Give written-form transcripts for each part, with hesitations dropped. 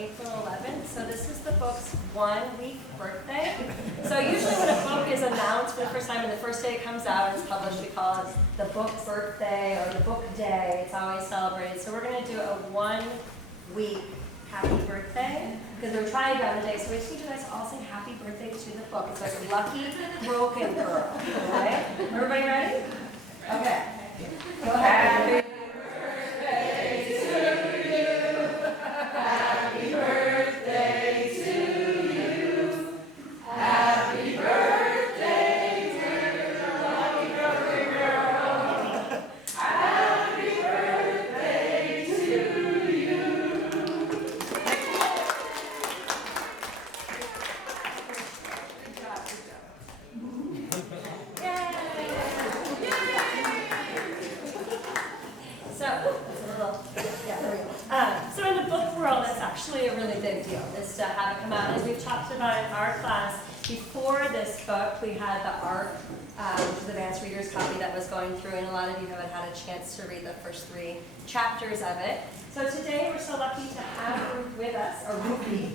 April 11th. So this is the book's 1-week birthday. So usually when a book is announced for the first time and the first day it comes out and it's published, we call it the book birthday or the book day. It's always celebrated. So we're going to do a 1-week happy birthday because we're trying to go on the day. So we just need you guys to all sing happy birthday to the book. It's like a lucky broken girl. Right? Everybody ready? Okay. Go ahead. So in the book world, it's actually a really big deal, is to have it come out. As we've talked about in our class, before this book, we had the ARC, which is Advanced Reader's Copy that was going through, and a lot of you haven't had a chance to read the first 3 chapters of it. So today, we're so lucky to have Ruth with us, or Ruthie.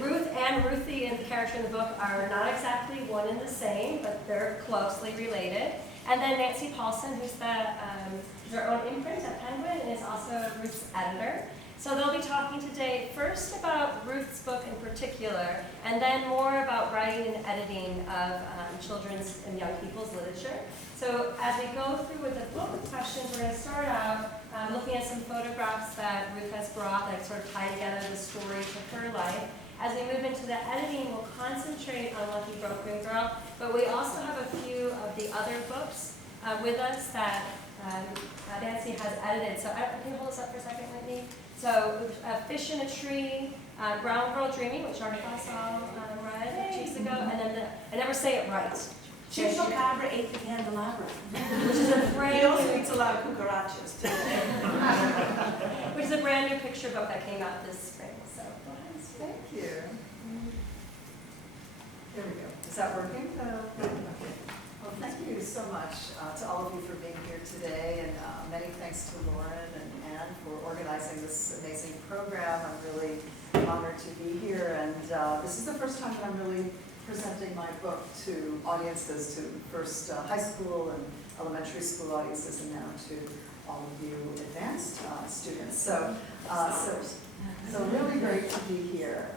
Ruth and Ruthie in the character in the book are not exactly one and the same, but they're closely related. And then Nancy Paulsen, who's her own imprint at Penguin, and is also Ruth's editor. So they'll be talking today first about Ruth's book in particular, and then more about writing and editing of children's and young people's literature. So as we go through with the book questions, we're going to start out looking at some photographs that Ruth has brought that sort of tie together the story to her life. As we move into the editing, we'll concentrate on Lucky Broken Girl, but we also have a few of the other books with us that Nancy has edited. So can you hold this up for a second, Whitney? So Fish in a Tree, Brown Girl Dreaming, which our class all read 2 weeks ago, and then I never say it right. Chupacabra ate the candelabra. Which is a brand He also eats a lot of cucarachas, too. which is a brand new picture book that came out this spring. So thank you. There we go. Is that working? Okay. Well, thank you so much to all of you for being here today, and many thanks to Lauren and Anne for organizing this amazing program. I'm really honored to be here, and this is the first time that I'm really presenting my book to audiences, to first high school and elementary school audiences, and now to all of you advanced students. So really great to be here.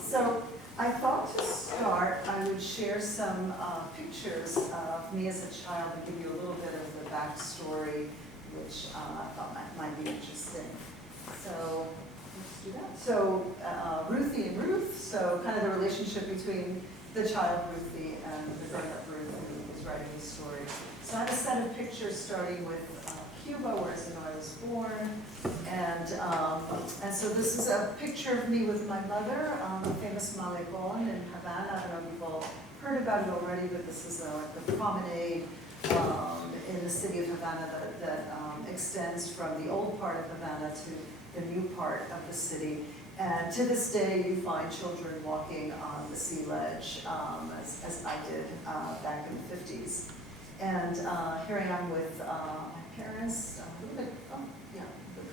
So I thought to start, I would share some pictures of me as a child and give you a little bit of the backstory, which I thought might be interesting. So let's do that. So Ruthie and Ruth, so kind of the relationship between the child Ruthie and the grown-up Ruth who is writing the story. So I have a set of pictures starting with Cuba, where I was born, and so this is a picture of me with my mother, the famous Malecon in Havana. I don't know if you've all heard about it already, but this is like the promenade in the city of Havana that extends from the old part of Havana to the new part of the city. And to this day, you find children walking on the sea ledge, as I did back in the 50s. And here I am with my parents, a little bit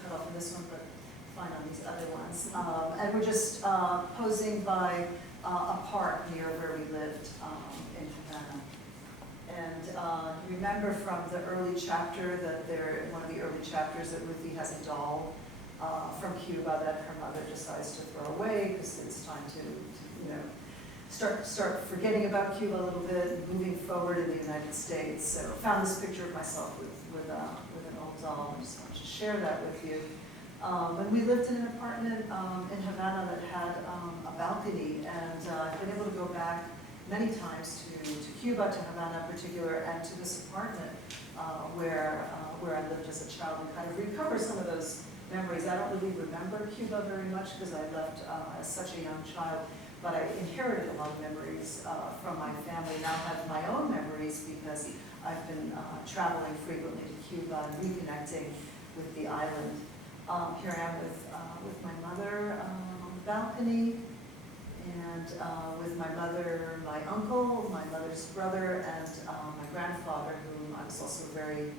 cut off in this one, but fine on these other ones. And we're just posing by a park near where we lived in Havana. And remember from the early chapter that one of the early chapters that Ruthie has a doll from Cuba that her mother decides to throw away because it's time to start forgetting about Cuba a little bit, moving forward in the United States. So found this picture of myself with an old doll. I just wanted to share that with you. And we lived in an apartment in Havana that had a balcony, and I've been able to go back many times to Cuba, to Havana in particular, and to this apartment where I lived as a child, and kind of recover some of those memories. I don't really remember Cuba very much because I left as such a young child, but I inherited a lot of memories from my family. Now I have my own memories because I've been traveling frequently to Cuba and reconnecting with the island. Here I am with my mother on the balcony, and with my mother, my uncle, my mother's brother, and my grandfather, whom I was also very,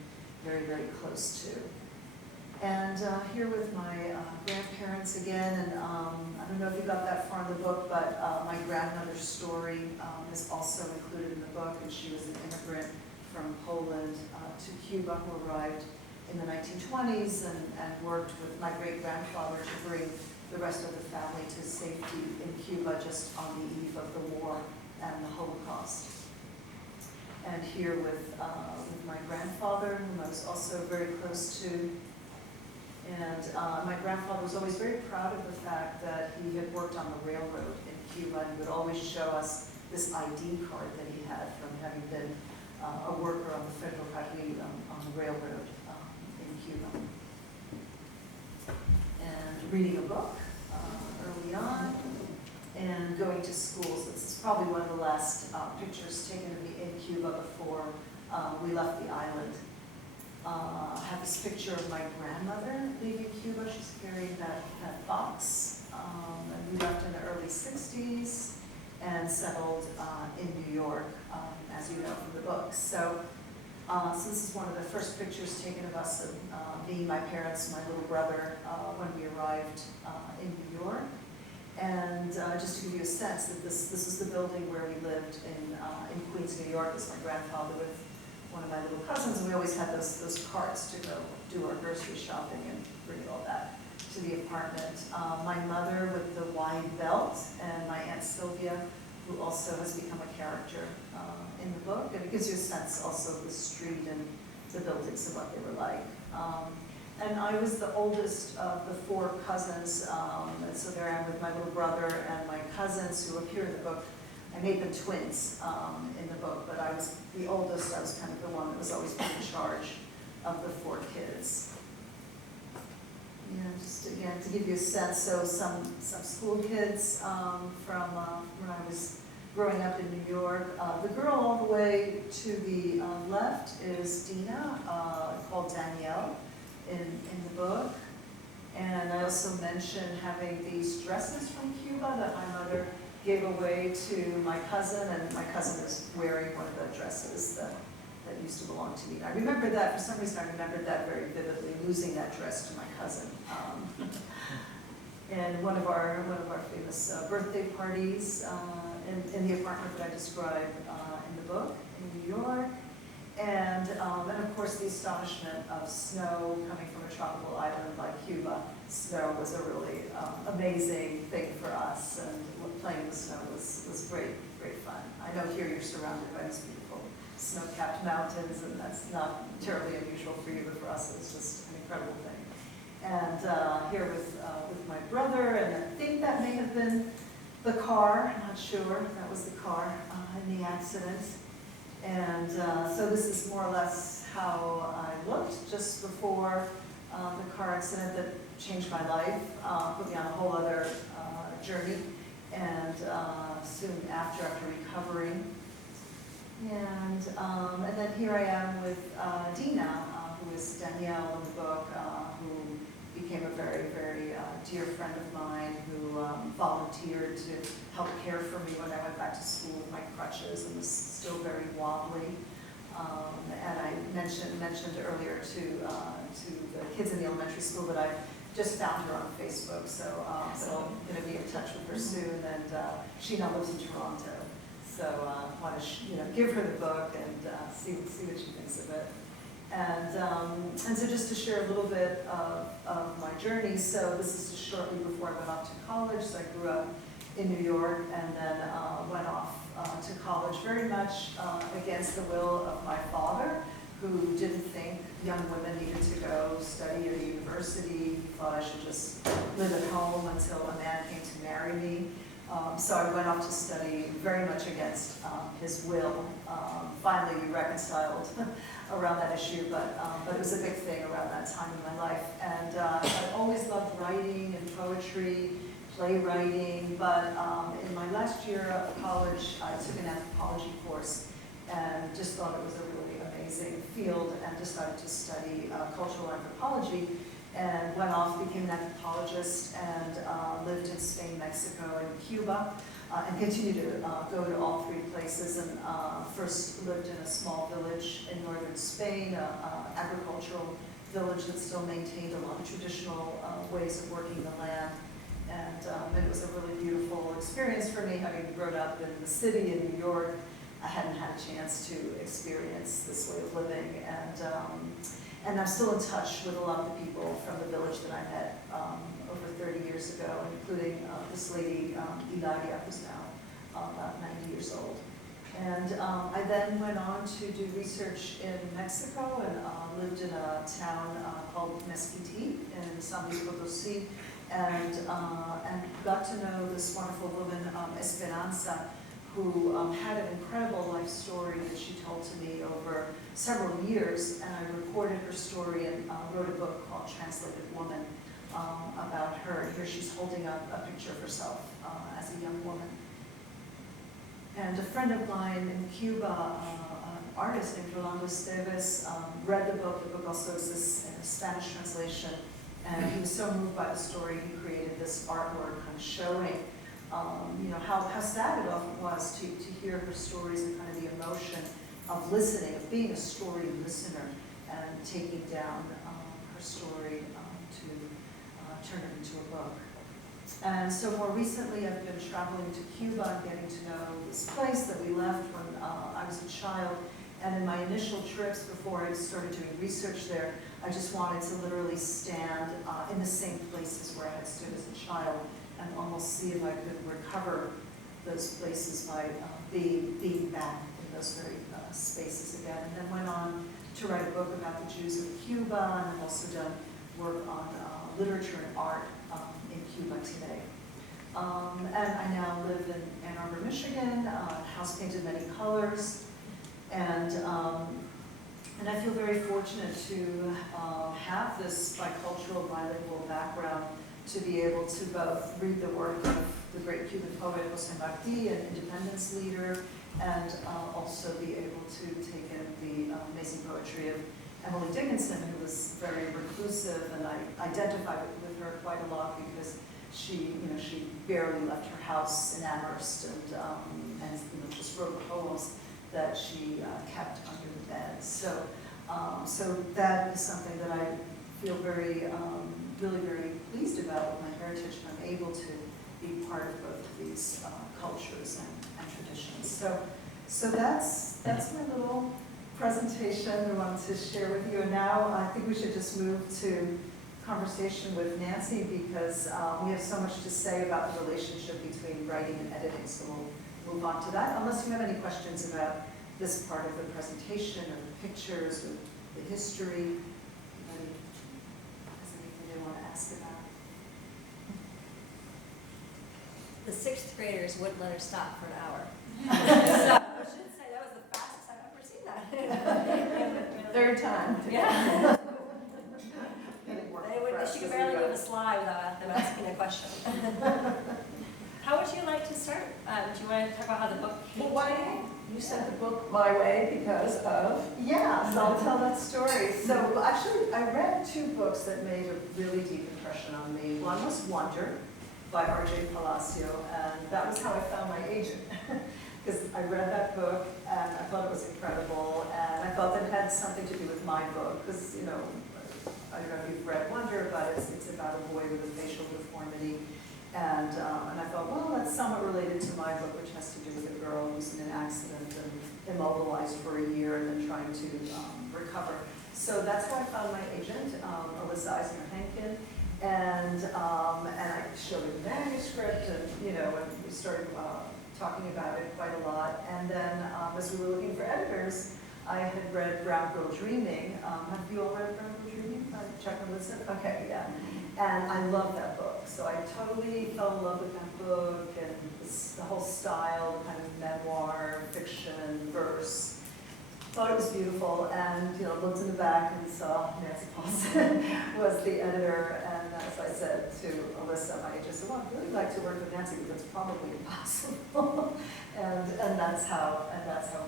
very, very close to. And here with my grandparents again, and I don't know if you got that far in the book, but my grandmother's story is also included in the book, and she was an immigrant from Poland to Cuba who arrived in the 1920s and worked with my great-grandfather to bring the rest of the family to safety in Cuba just on the eve of the war and the Holocaust. And here with my grandfather, whom I was also very close to. And my grandfather was always very proud of the fact that he had worked on the railroad in Cuba, and he would always show us this ID card that he had from having been a worker on the Federal Highway on the railroad in Cuba. And reading a book early on, and going to schools. This is probably one of the last pictures taken of me in Cuba before we left the island. I have this picture of my grandmother leaving Cuba. She's carrying that box. And we left in the early 60s and settled in New York, as you know from the book. So this is one of the first pictures taken of us, of me, my parents, my little brother, when we arrived in New York. And just to give you a sense that this is the building where we lived in Queens, New York, with my grandfather with one of my little cousins, and we always had those carts to go do our grocery shopping and bring all that to the apartment. My mother with the wide belt, and my Aunt Sylvia, who also has become a character in the book, and it gives you a sense also of the street and the buildings and what they were like. And I was the oldest of the 4 cousins, and so there I am with my little brother and my cousins who appear in the book. I made them twins in the book, but I was the oldest. I was kind of the one that was always in charge of the 4 kids. Yeah, just again to give you a sense, so some school kids from when I was growing up in New York. The girl all the way to the left is Dina, called Danielle in the book. And I also mentioned having these dresses from Cuba that my mother gave away to my cousin, and my cousin is wearing one of the dresses that used to belong to me. And I remember that, for some reason I remembered that very vividly, losing that dress to my cousin. And one of our famous birthday parties in the apartment that I describe in the book in New York. And of course the astonishment of snow coming from a tropical island like Cuba. Snow was a really amazing thing for us, and playing in the snow was great fun. I know here you're surrounded by these beautiful snow-capped mountains, and that's not terribly unusual for you, but for us it was just an incredible thing. And here with my brother, and I think that may have been the car, I'm not sure, that was the car in the accident. And so this is more or less how I looked just before the car accident that changed my life, put me on a whole other journey, and soon after recovering. And then here I am with Dina, who is Danielle in the book, who became a very, very dear friend of mine, who volunteered to help care for me when I went back to school with my crutches and was still very wobbly. And I mentioned earlier to the kids in the elementary school that I just found her on Facebook, so I'm going to be in touch with her soon, and she now lives in Toronto. So I want to give her the book and see what she thinks of it. And so just to share a little bit of my journey, so this is just shortly before I went off to college. So I grew up in New York and then went off to college very much against the will of my father, who didn't think young women needed to go study at a university. He thought I should just live at home until a man came to marry me. So I went off to study very much against his will. Finally, we reconciled around that issue, but it was a big thing around that time in my life. And I always loved writing and poetry, playwriting, but in my last year of college, I took an anthropology course and just thought it was a really amazing field and decided to study cultural anthropology. And went off, became an anthropologist, and lived in Spain, Mexico, and Cuba, and continued to go to all 3 places. And first lived in a small village in northern Spain, agricultural village that still maintained a lot of traditional ways of working the land. And it was a really beautiful experience for me, having grown up in the city in New York. I hadn't had a chance to experience this way of living, and I'm still in touch with a lot of the people from the village that I met over 30 years ago, including this lady, Ilaria, who's now about 90 years old. And I then went on to do research in Mexico and lived in a town called Mezquiti in San Luis Potosí, and got to know this wonderful woman, Esperanza, who had an incredible life story that she told to me over several years, and I recorded her story and wrote a book called Translated Woman about her. Here she's holding up a picture of herself as a young woman. And a friend of mine in Cuba, an artist named Rolando Esteves, read the book. The book also exists in a Spanish translation, and he was so moved by the story, he created this artwork kind of showing how sad it often was to hear her stories and kind of the emotion of listening, of being a story listener, and taking down her story to turn it into a book. And so more recently, I've been traveling to Cuba and getting to know this place that we left when I was a child. And in my initial trips, before I started doing research there, I just wanted to literally stand in the same places where I had stood as a child and almost see if I could recover those places by being back in those very spaces again. And then went on to write a book about the Jews of Cuba, and I've also done work on literature and art in Cuba today. And I now live in Ann Arbor, Michigan, house painted many colors, and I feel very fortunate to have this bicultural, bilingual background, to be able to both read the work of the great Cuban poet Jose Marti, an independence leader, and also be able to take in the amazing poetry of Emily Dickinson, who was very reclusive, and I identified with her quite a lot because she barely left her house in Amherst, and just wrote poems that she kept under the bed. So that is something that I feel very, really very pleased about with my heritage, and I'm able to be part of both of these cultures and traditions. So that's my little presentation I wanted to share with you. And now I think we should just move to conversation with Nancy, because we have so much to say about the relationship between writing and editing. So we'll move on to that, unless you have any questions about this part of the presentation, or the pictures, or the history. Anybody has anything they want to ask about? The 6th graders wouldn't let her stop for an hour. So I should say that was the fastest I've ever seen that. Third time. Yeah. She could barely move a slide without them asking a question. How would you like to start? Do you want to talk about how the book came? Well, why you sent the book my way because of? Yeah, so I'll tell that story. So actually, I read 2 books that made a really deep impression on me. One was Wonder by R.J. Palacio, and that was how I found my agent. Because I read that book, and I thought it was incredible, and I thought that it had something to do with my book, because, I don't know if you've read Wonder, but it's about a boy with a facial deformity. And I thought, well, that's somewhat related to my book, which has to do with a girl who's in an accident and immobilized for a year and then trying to recover. So that's how I found my agent, Alyssa Eisner-Henkin. And I showed her the manuscript, and we started talking about it quite a lot. And then as we were looking for editors, I had read Brown Girl Dreaming. Have you all read Brown Girl Dreaming by Chuck Wilson? Okay, yeah. And I love that book. So I totally fell in love with that book and the whole style, kind of memoir, fiction, verse. Thought it was beautiful, and looked in the back and saw Nancy Paulsen was the editor. And as I said to Alyssa, my agent, said, well, I'd really like to work with Nancy, but it's probably impossible. and that's how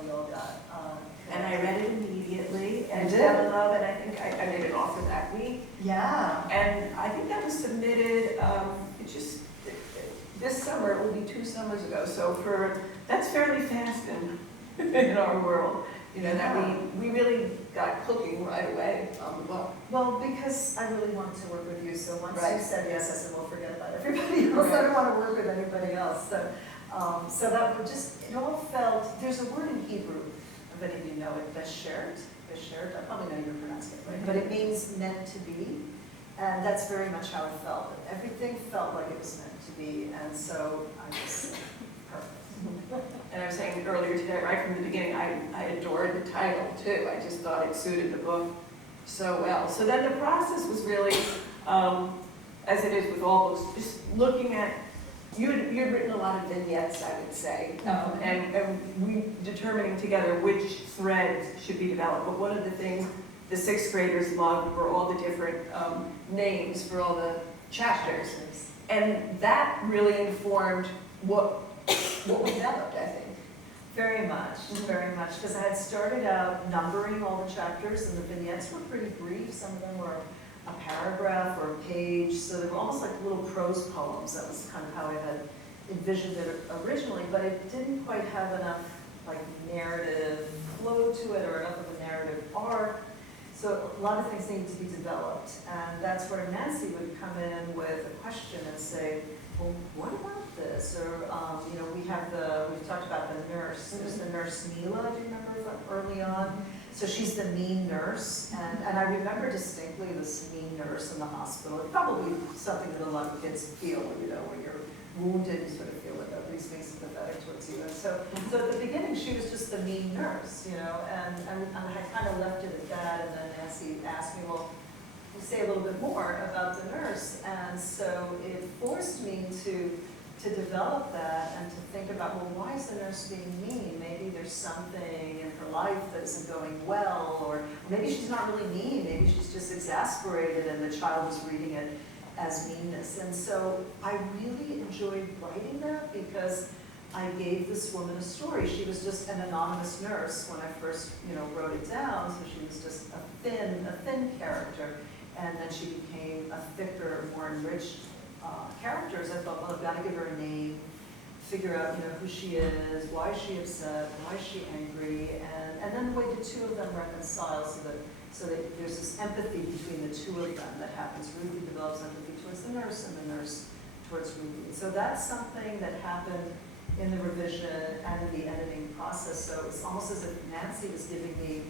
we all got. And I read it immediately and You fell did? in love, and I think I made an offer that week. Yeah. And I think that was submitted, this summer, it will be 2 summers ago, so that's fairly fast in our world. You know, that we really got cooking right away on the book. Well, because I really wanted to work with you, so once you Right. said yes, I said, well, forget about everybody else. I don't want to work with anybody else. So, so that would just, it all felt, there's a word in Hebrew, if any of you know it, Behar, I probably know you're pronouncing it right, but it means meant to be. And that's very much how it felt. Everything felt like it was meant to be, and so I just, perfect. And I was saying earlier today, right from the beginning, I adored the title too. I just thought it suited the book so well. So then the process was really, as it is with all books, just looking at, you'd written a lot of vignettes, I would say, and we determining together which threads should be developed. But one of the things the sixth graders loved were all the different names for all the chapters. And that really informed what we developed, I think. Very much, because I had started out numbering all the chapters, and the vignettes were pretty brief. Some of them were a paragraph or a page, so they were almost like little prose poems. That was kind of how I had envisioned it originally, but it didn't quite have enough like narrative flow to it or enough of a narrative arc. So a lot of things needed to be developed, and that's where Nancy would come in with a question and say, well, what about this? Or, you know, we've talked about the nurse. There's the nurse Neela, do you remember from early on? So she's the mean nurse, and I remember distinctly this mean nurse in the hospital. It's probably something that a lot of kids feel, you know, when you're wounded, you sort of feel that nobody's being sympathetic towards you. And so at the beginning, she was just the mean nurse, you know, and I kind of left it at that, and then Nancy asked me, well, say a little bit more about the nurse, and so it forced me to develop that and to think about, well, why is the nurse being mean? Maybe there's something in her life that isn't going well, or maybe she's not really mean, maybe she's just exasperated and the child is reading it as meanness. And so I really enjoyed writing that because I gave this woman a story. She was just an anonymous nurse when I first, you know, wrote it down, so she was just a thin character. And then she became a thicker, more enriched character. As I thought, well, I've got to give her a name, figure out, you know, who she is, why is she upset, why is she angry, and then the way the two of them reconcile so that there's this empathy between the two of them that happens. Ruthie develops empathy towards the nurse and the nurse towards Ruthie. So that's something that happened in the revision and in the editing process. So it's almost as if Nancy was giving me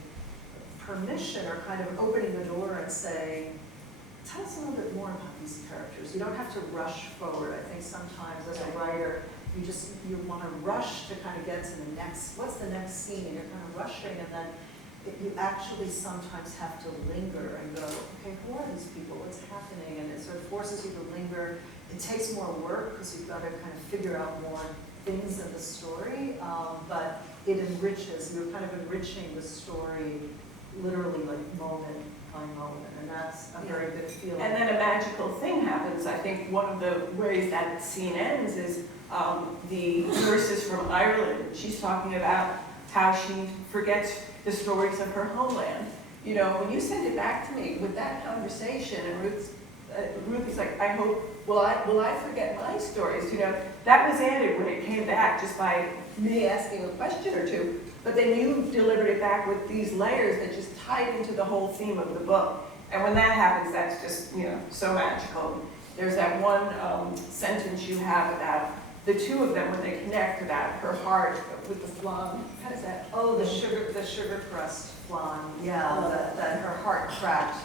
permission or kind of opening the door and saying, tell us a little bit more about these characters. You don't have to rush forward. I think sometimes as a writer, you want to rush to kind of get to the next, what's the next scene? And you're kind of rushing, and then you actually sometimes have to linger and go, okay, who are these people? What's happening? And it sort of forces you to linger. It takes more work because you've got to kind of figure out more things in the story, but it enriches. You're kind of enriching the story literally like moment by moment, and that's a very good feeling. And then a magical thing happens. I think one of the ways that scene ends is the nurse is from Ireland. She's talking about how she forgets the stories of her homeland. You know, when you send it back to me with that conversation, and Ruth is like, I hope, will I forget my stories? You know, that was added when it came back just by me asking a question or two. But then you delivered it back with these layers that just tied into the whole theme of the book. And when that happens, that's just, you know, so magical. There's that one sentence you have about the two of them when they connect, about her heart with the flan. How does that? Oh, the sugar crust flan. Yeah, that her heart cracked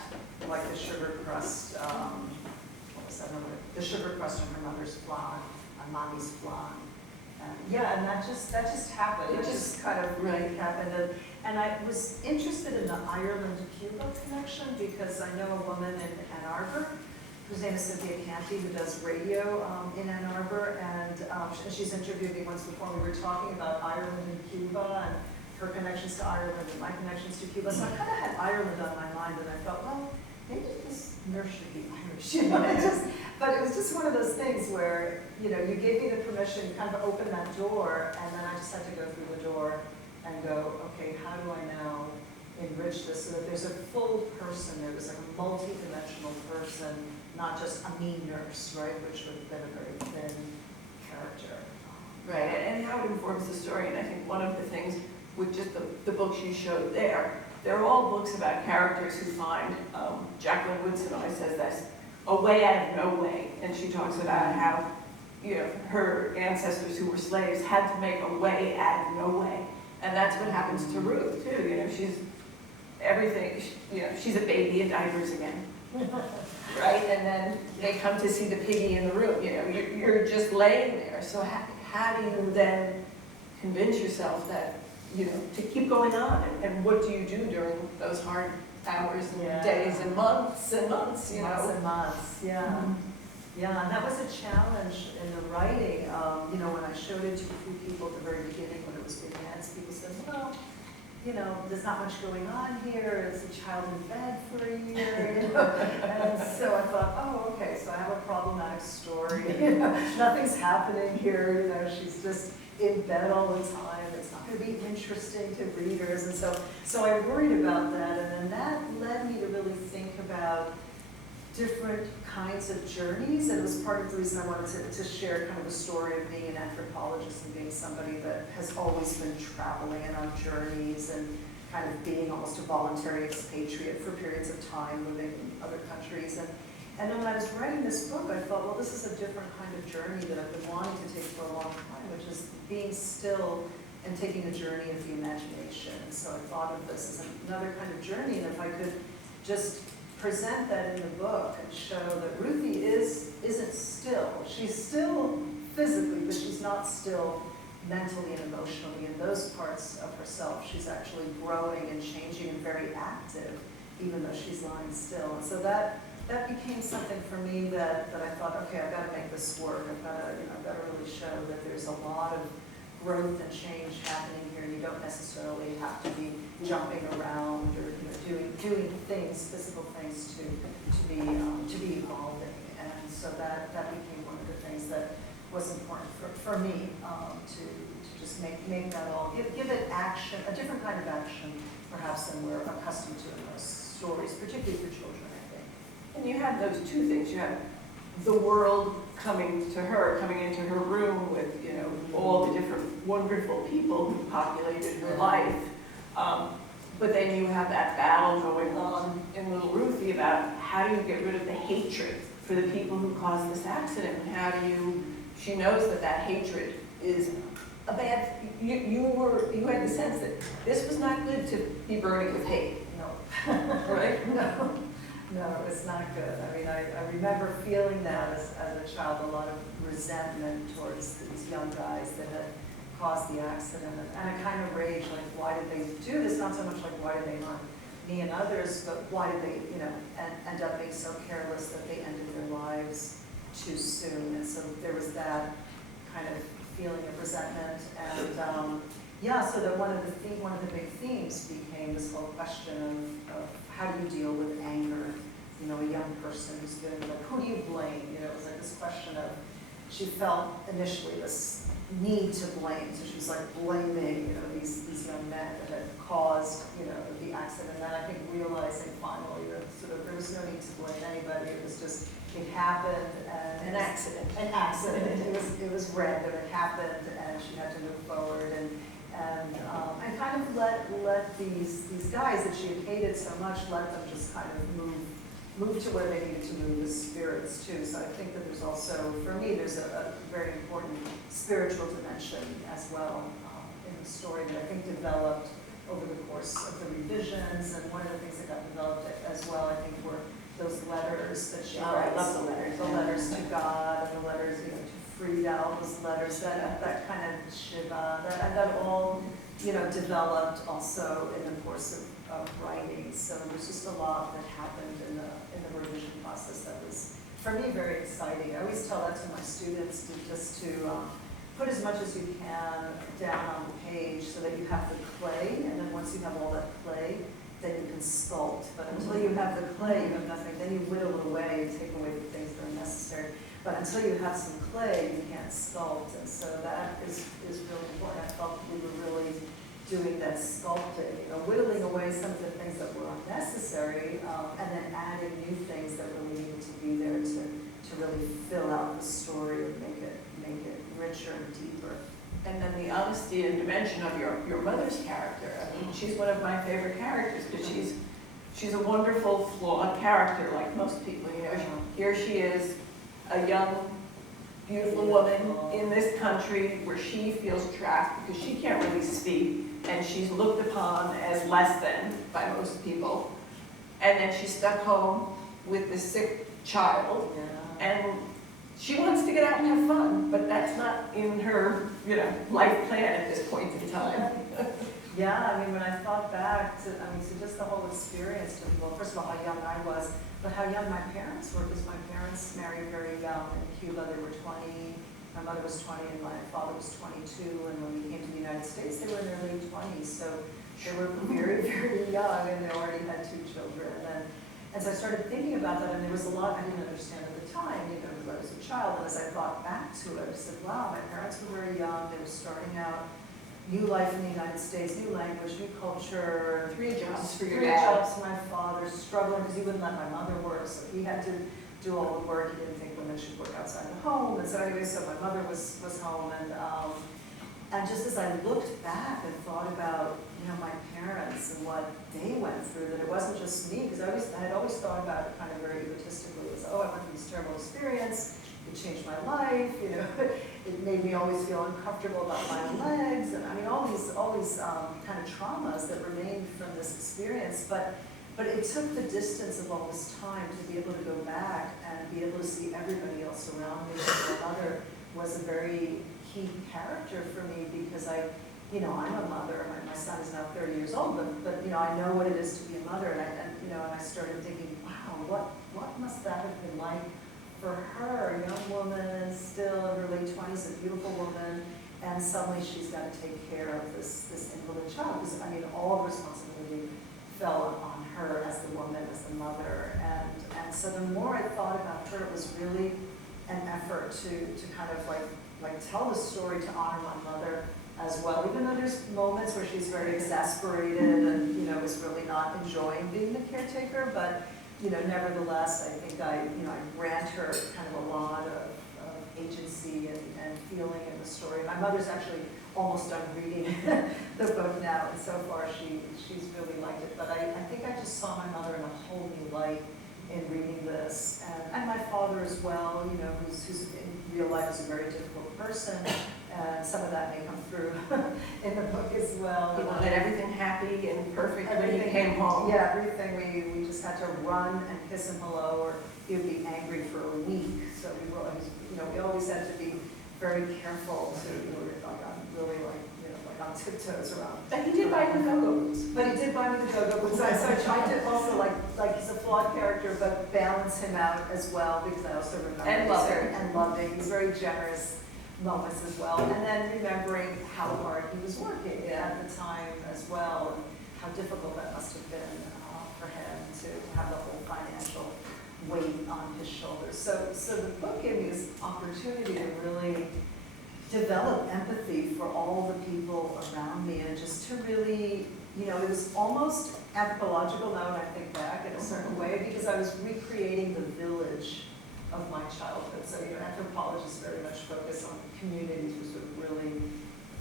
like the sugar crust. What was that number? The sugar crust on her mother's flan, on mommy's flan. Yeah, and that just happened. It just kind of really happened. And I was interested in the Ireland-Cuba connection because I know a woman in Ann Arbor whose name is Cynthia Canty, who does radio in Ann Arbor, and she's interviewed me once before. We were talking about Ireland and Cuba and her connections to Ireland and my connections to Cuba. So I kind of had Ireland on my mind, and I thought, well, maybe this nurse should be Irish. You know, but it was just one of those things where, you know, you gave me the permission, you kind of opened that door, and then I just had to go through the door and go, okay, how do I now enrich this so that there's a full person there, there's like a multi-dimensional person, not just a mean nurse, right, which would have been a very thin character. Right, and how it informs the story. And I think one of the things with just the the books you showed there, they're all books about characters who find, Jacqueline Woodson always says this, a way out of no way. And she talks about how, her ancestors who were slaves had to make a way out of no way. And that's what happens to Ruth, too. She's everything, she's a baby in diapers again. Right? And then they come to see the piggy in the room. You're just laying there. So how do you then convince yourself that, to keep going on? And what do you do during those hard hours and days and months and months, Months and months, yeah. Mhm. Yeah, and that was a challenge in the writing. When I showed it to a few people at the very beginning when it was being announced, people said, well, there's not much going on here. It's a child in bed for a year, And so I thought, oh, okay, so I have a problematic story. Nothing's happening here. She's just in bed all the time. It's not going to be interesting to readers. And so I worried about that. And then that led me to really think about different kinds of journeys, and it was part of the reason I wanted to share kind of the story of being an anthropologist and being somebody that has always been traveling and on journeys and kind of being almost a voluntary expatriate for periods of time living in other countries. And then when I was writing this book, I thought, well, this is a different kind of journey that I've been wanting to take for a long time, which is being still and taking a journey of the imagination. And so I thought of this as another kind of journey, and if I could just present that in the book and show that Ruthie isn't still. She's still physically, but she's not still mentally and emotionally. In those parts of herself, she's actually growing and changing and very active, even though she's lying still. And so that became something for me that I thought, okay, I've got to make this work. I've got to really show that there's a lot of growth and change happening here. You don't necessarily have to be jumping around or doing things, physical things to be evolving. And so that became one of the things that was important for me to just make that all give it action, a different kind of action perhaps than we're accustomed to in most stories, particularly for children, I think. And you have those two things. You have the world coming into her room with, all the different wonderful people who populated her life. But then you have that battle going on in little Ruthie about how do you get rid of the hatred for the people who caused this accident, and she knows that hatred is a bad, you had the sense that this was not good to be burning with hate. No. Right? No, it was not good. I mean, I remember feeling that as a child, a lot of resentment towards these young guys that had caused the accident, and a kind of rage, like, why did they do this? Not so much like, why did they harm me and others, but why did they, end up being so careless that they ended their lives too soon? And so there was that kind of feeling of resentment, and so that one of the big themes became this whole question of how do you deal with anger? A young person who's been like, who do you blame? It was like this question of, she felt initially this need to blame, so she was like blaming, these young men that had caused, the accident. And then I think realizing finally that there was no need to blame anybody. It was just, it happened, and An accident. An accident. It was random. It happened, and she had to move forward and kind of let these guys that she had hated so much, let them just kind of move to where they needed to move as spirits too. So I think that there's also, for me, there's a very important spiritual dimension as well in the story that I think developed over the course of the revisions. And one of the things that got developed as well, I think, were those letters that she writes. I love the letters. The letters to God and the letters, to Frida, all those letters, that kind of Shiva, that all, developed also in the course of writing. So there's just a lot that happened in the revision process that was, for me, very exciting. I always tell that to my students, to put as much as you can down on the page so that you have the clay, and then once you have all that clay, then you can sculpt. But until you have the clay, you have nothing. Then you whittle it away and take away the things that are necessary. But until you have some clay, you can't sculpt. And so that is really important. I felt we were really doing that sculpting, whittling away some of the things that were unnecessary, and then adding new things that really needed to be there to really fill out the story and make it richer and deeper. And then the honesty and dimension of your mother's character. I mean, she's one of my favorite characters, because she's a wonderful, flawed character, like most people. You know, here she is, a young, beautiful woman in this country where she feels trapped because she can't really speak, and she's looked upon as less than by most people. And then she's stuck home with this sick child, and she wants to get out and have fun, but that's not in her, you know, life plan at this point in time. Yeah, I mean, when I thought back to, so just the whole experience, well, first of all, how young I was, but how young my parents were, because my parents married very young. In Cuba, they were 20, my mother was 20, and my father was 22, and when we came to the United States, they were in their late 20s, so they were very, very young, and they already had 2 children. And so I started thinking about that, and there was a lot I didn't understand at the time, you know, because I was a child, and as I thought back to it, I said, wow, my parents were very young, they were starting out, new life in the United States, new language, new culture. 3 jobs for your 3 dad. jobs for my father, struggling because he wouldn't let my mother work, so he had to do all the work. He didn't think women should work outside the home. And so anyway, so my mother was home, and just as I looked back and thought about, you know, my parents and what they went through, that it wasn't just me, because I had always thought about it kind of very egotistically as, oh, I went through this terrible experience, it changed my life, you know, it made me always feel uncomfortable about my own legs, and I mean, all these kind of traumas that remained from this experience, but it took the distance of all this time to be able to go back and be able to see everybody else around me. My mother was a very key character for me, because you know, I'm a mother, my son is now 30 years old, but you know, I know what it is to be a mother, and you know, and I started thinking, wow, what must that have been like for her, a young woman, still in her late 20s, a beautiful woman, and suddenly she's got to take care of this invalid child, because I mean, all the responsibility fell on her as the woman, as the mother, and so the more I thought about her, it was really an effort to kind of like tell the story to honor my mother as well, even though there's moments where she's very exasperated and, you know, is really not enjoying being the caretaker, but, you know, nevertheless, I think I grant her kind of a lot of agency and feeling in the story. My mother's actually almost done reading the book now, and so far she's really liked it, but I think I just saw my mother in a whole new light in reading this, and my father as well, you know, who's in real life is a very difficult person, and some of that may come through in the book as well. He wanted everything happy and perfect when he came home. Yeah, everything. We just had to run and kiss him hello, or he would be angry for a week. So we were always, you know, we always had to be very careful to, you know, really like on tiptoes around. And he did buy the go-go boots. But he did buy me the go-go boots. So I tried to also like he's a flawed character, but balance him out as well, because I also remember And loving. He's very generous moments as well, and then remembering how hard he was working at the time as well, and how difficult that must have been for him to have the whole financial weight on his shoulders. So the book gave me this opportunity to really develop empathy for all the people around me, and just to really, you know, it was almost anthropological now when I think back in a certain way, because I was recreating the village of my childhood. So, you know, anthropologists very much focus on communities, was sort of really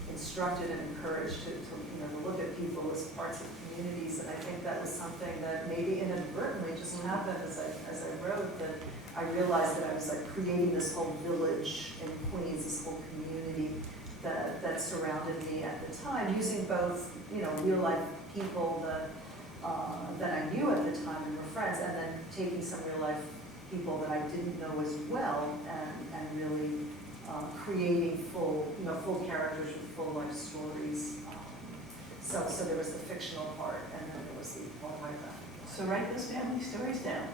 instructed and encouraged to you know, look at people as parts of communities. And I think that was something that maybe inadvertently just happened as I wrote, that I realized that I was like creating this whole village in Queens, this whole community that surrounded me at the time, using both, you know, real life people that I knew at the time and were friends, and then taking some real life people that I didn't know as well, and really creating full characters with full life stories. So there was the fictional part, and then there was the autobiographical. So write those family stories down.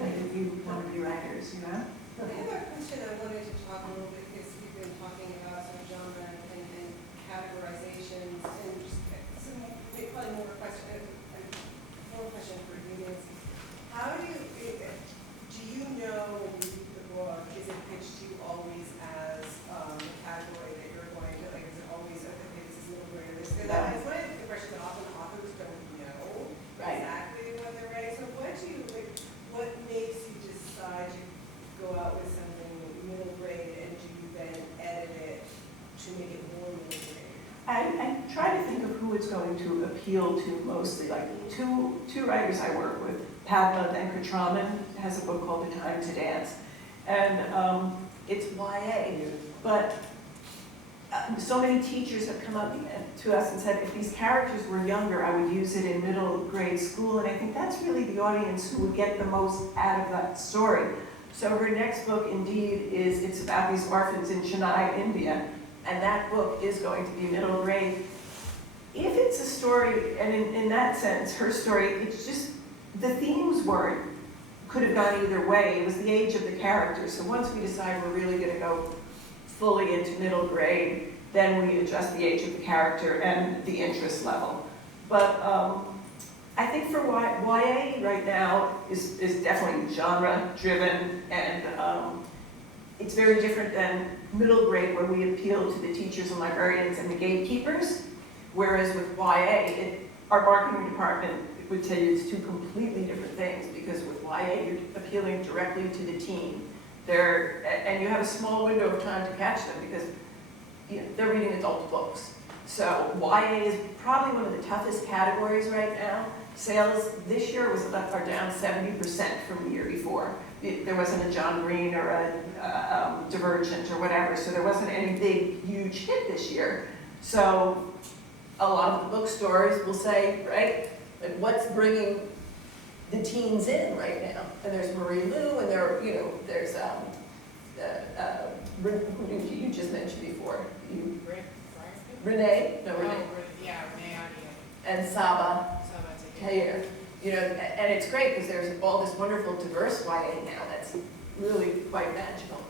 And if you want to be writers, you know? I have a question I wanted to talk a little bit, because we've been talking about sort of genre and categorizations, and just some, probably more question for you, Nancy. How do you know when you read the book, is it pitched to you always as a category that you're going to, like, is it always, okay, this is middle grade, this, because that is one of the questions that often authors don't know exactly what they're writing. So what makes you decide to go out with something middle grade, and do you then edit it to make it more going to appeal to mostly, like two writers I work with, Padma Venkatraman has a book called The Time to Dance, and it's YA, but so many teachers have come up to us and said, if these characters were younger, I would use it in middle grade school, and I think that's really the audience who would get the most out of that story. So her next book, indeed, it's about these orphans in Chennai, India, and that book is going to be middle grade. If it's a story, and in that sense, her story, it's just, the themes could have gone either way. It was the age of the characters. So once we decide we're really going to go fully into middle grade, then we adjust the age of the character and the interest level. But I think for YA right now is definitely genre-driven, and it's very different than middle grade, where we appeal to the teachers and librarians and the gatekeepers, whereas with YA, our marketing department would tell you it's two completely different things, because with YA, you're appealing directly to the teen. And you have a small window of time to catch them, because they're reading adult books. So YA is probably one of the toughest categories right now. Sales this year are down 70% from the year before. There wasn't a John Green or a Divergent or whatever, so there wasn't any big, huge hit this year. So a lot of the bookstores will say, right, like, what's bringing the teens in right now? And there's Marie Lu, and there's who did you just mentioned before? Renee? No, Renee. Yeah, Renee Audio. And Saba Taylor. And it's great because there's all this wonderful diverse YA now that's really quite magical.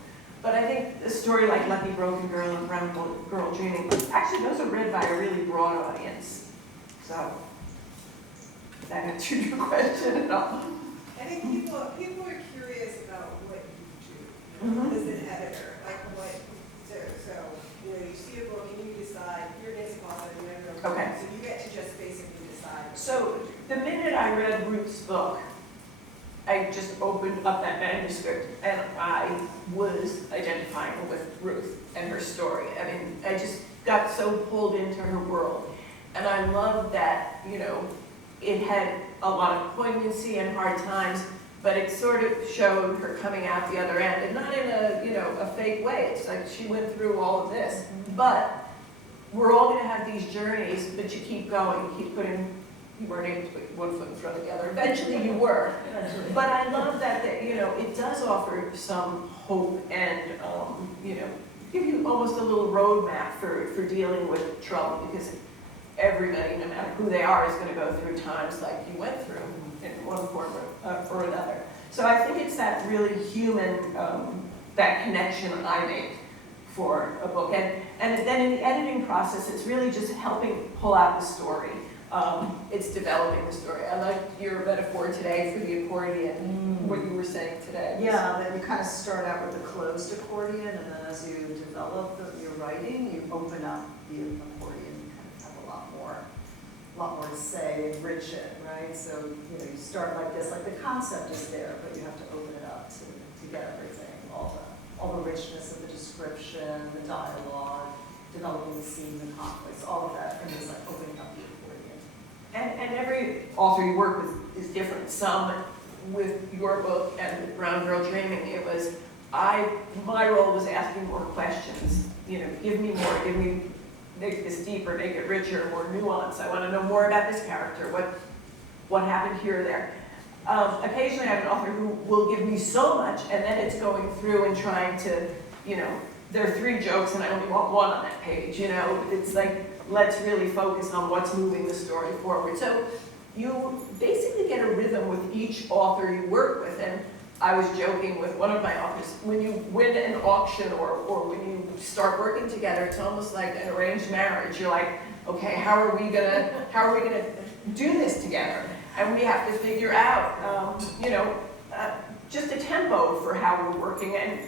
But I think a story like Lucky Broken Girl and Brown Girl Dreaming, actually those are read by a really broad audience. So, that answered your question at all. I think people are curious about what you do as an editor, like what, so you see a book and you decide, you're Nancy Paulsen, and you're Okay. so you get to just basically decide. So the minute I read Ruth's book, I just opened up that manuscript and I was identifying with Ruth and her story. I mean, I just got so pulled into her world. And I love that, it had a lot of poignancy and hard times, but it sort of showed her coming out the other end, and not in a fake way. It's like she went through all of this. But we're all going to have these journeys, but you keep going, you weren't able to put one foot in front of the other. Eventually you were. But I love that it does offer some hope and, give you almost a little roadmap for dealing with trouble, because everybody, no matter who they are, is going to go through times like you went through in one form or another. So I think it's that really human, that connection I make for a book. And then in the editing process, it's really just helping pull out the story. It's developing the story. I liked your metaphor today for the accordion, what you were saying today. Yeah, then you kind of start out with a closed accordion, and then as you develop your writing, you open up the accordion. You kind of have a lot more to say, enrich it, right? So you start like this, like the concept is there, but you have to open it up to get everything, all the richness of the description, the dialogue, developing the scene, the conflicts, all of that, and just like opening up the accordion. And every author you work with is different. Some, with your book and with Brown Girl Dreaming, it was, my role was asking more questions. Give me more, make this deeper, make it richer, more nuance. I want to know more about this character, what happened here or there. Occasionally I have an author who will give me so much, and then it's going through and trying to, there are 3 jokes and I only want 1 on that page, It's like, let's really focus on what's moving the story forward. So you basically get a rhythm with each author you work with. And I was joking with one of my authors, when you win an auction or when you start working together, it's almost like an arranged marriage. You're like, okay, how are we gonna do this together? And we have to figure out, just a tempo for how we're working. And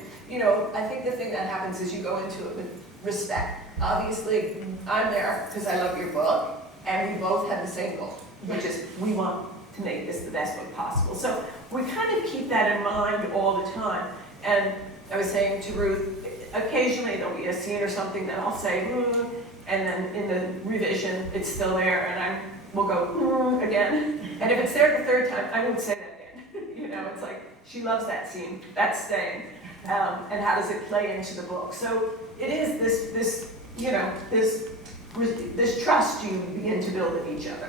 I think the thing that happens is you go into it with respect. Obviously, I'm there because I love your book, and we both have the same goal, which is we want to make this the best book possible. So we kind of keep that in mind all the time. And I was saying to Ruth, occasionally there'll be a scene or something that I'll say, and then in the revision, it's still there, and we'll go, again. And if it's there the third time, I won't say that again. You know, it's like, she loves that scene, that's staying. And how does it play into the book? So it is this trust you begin to build in each other.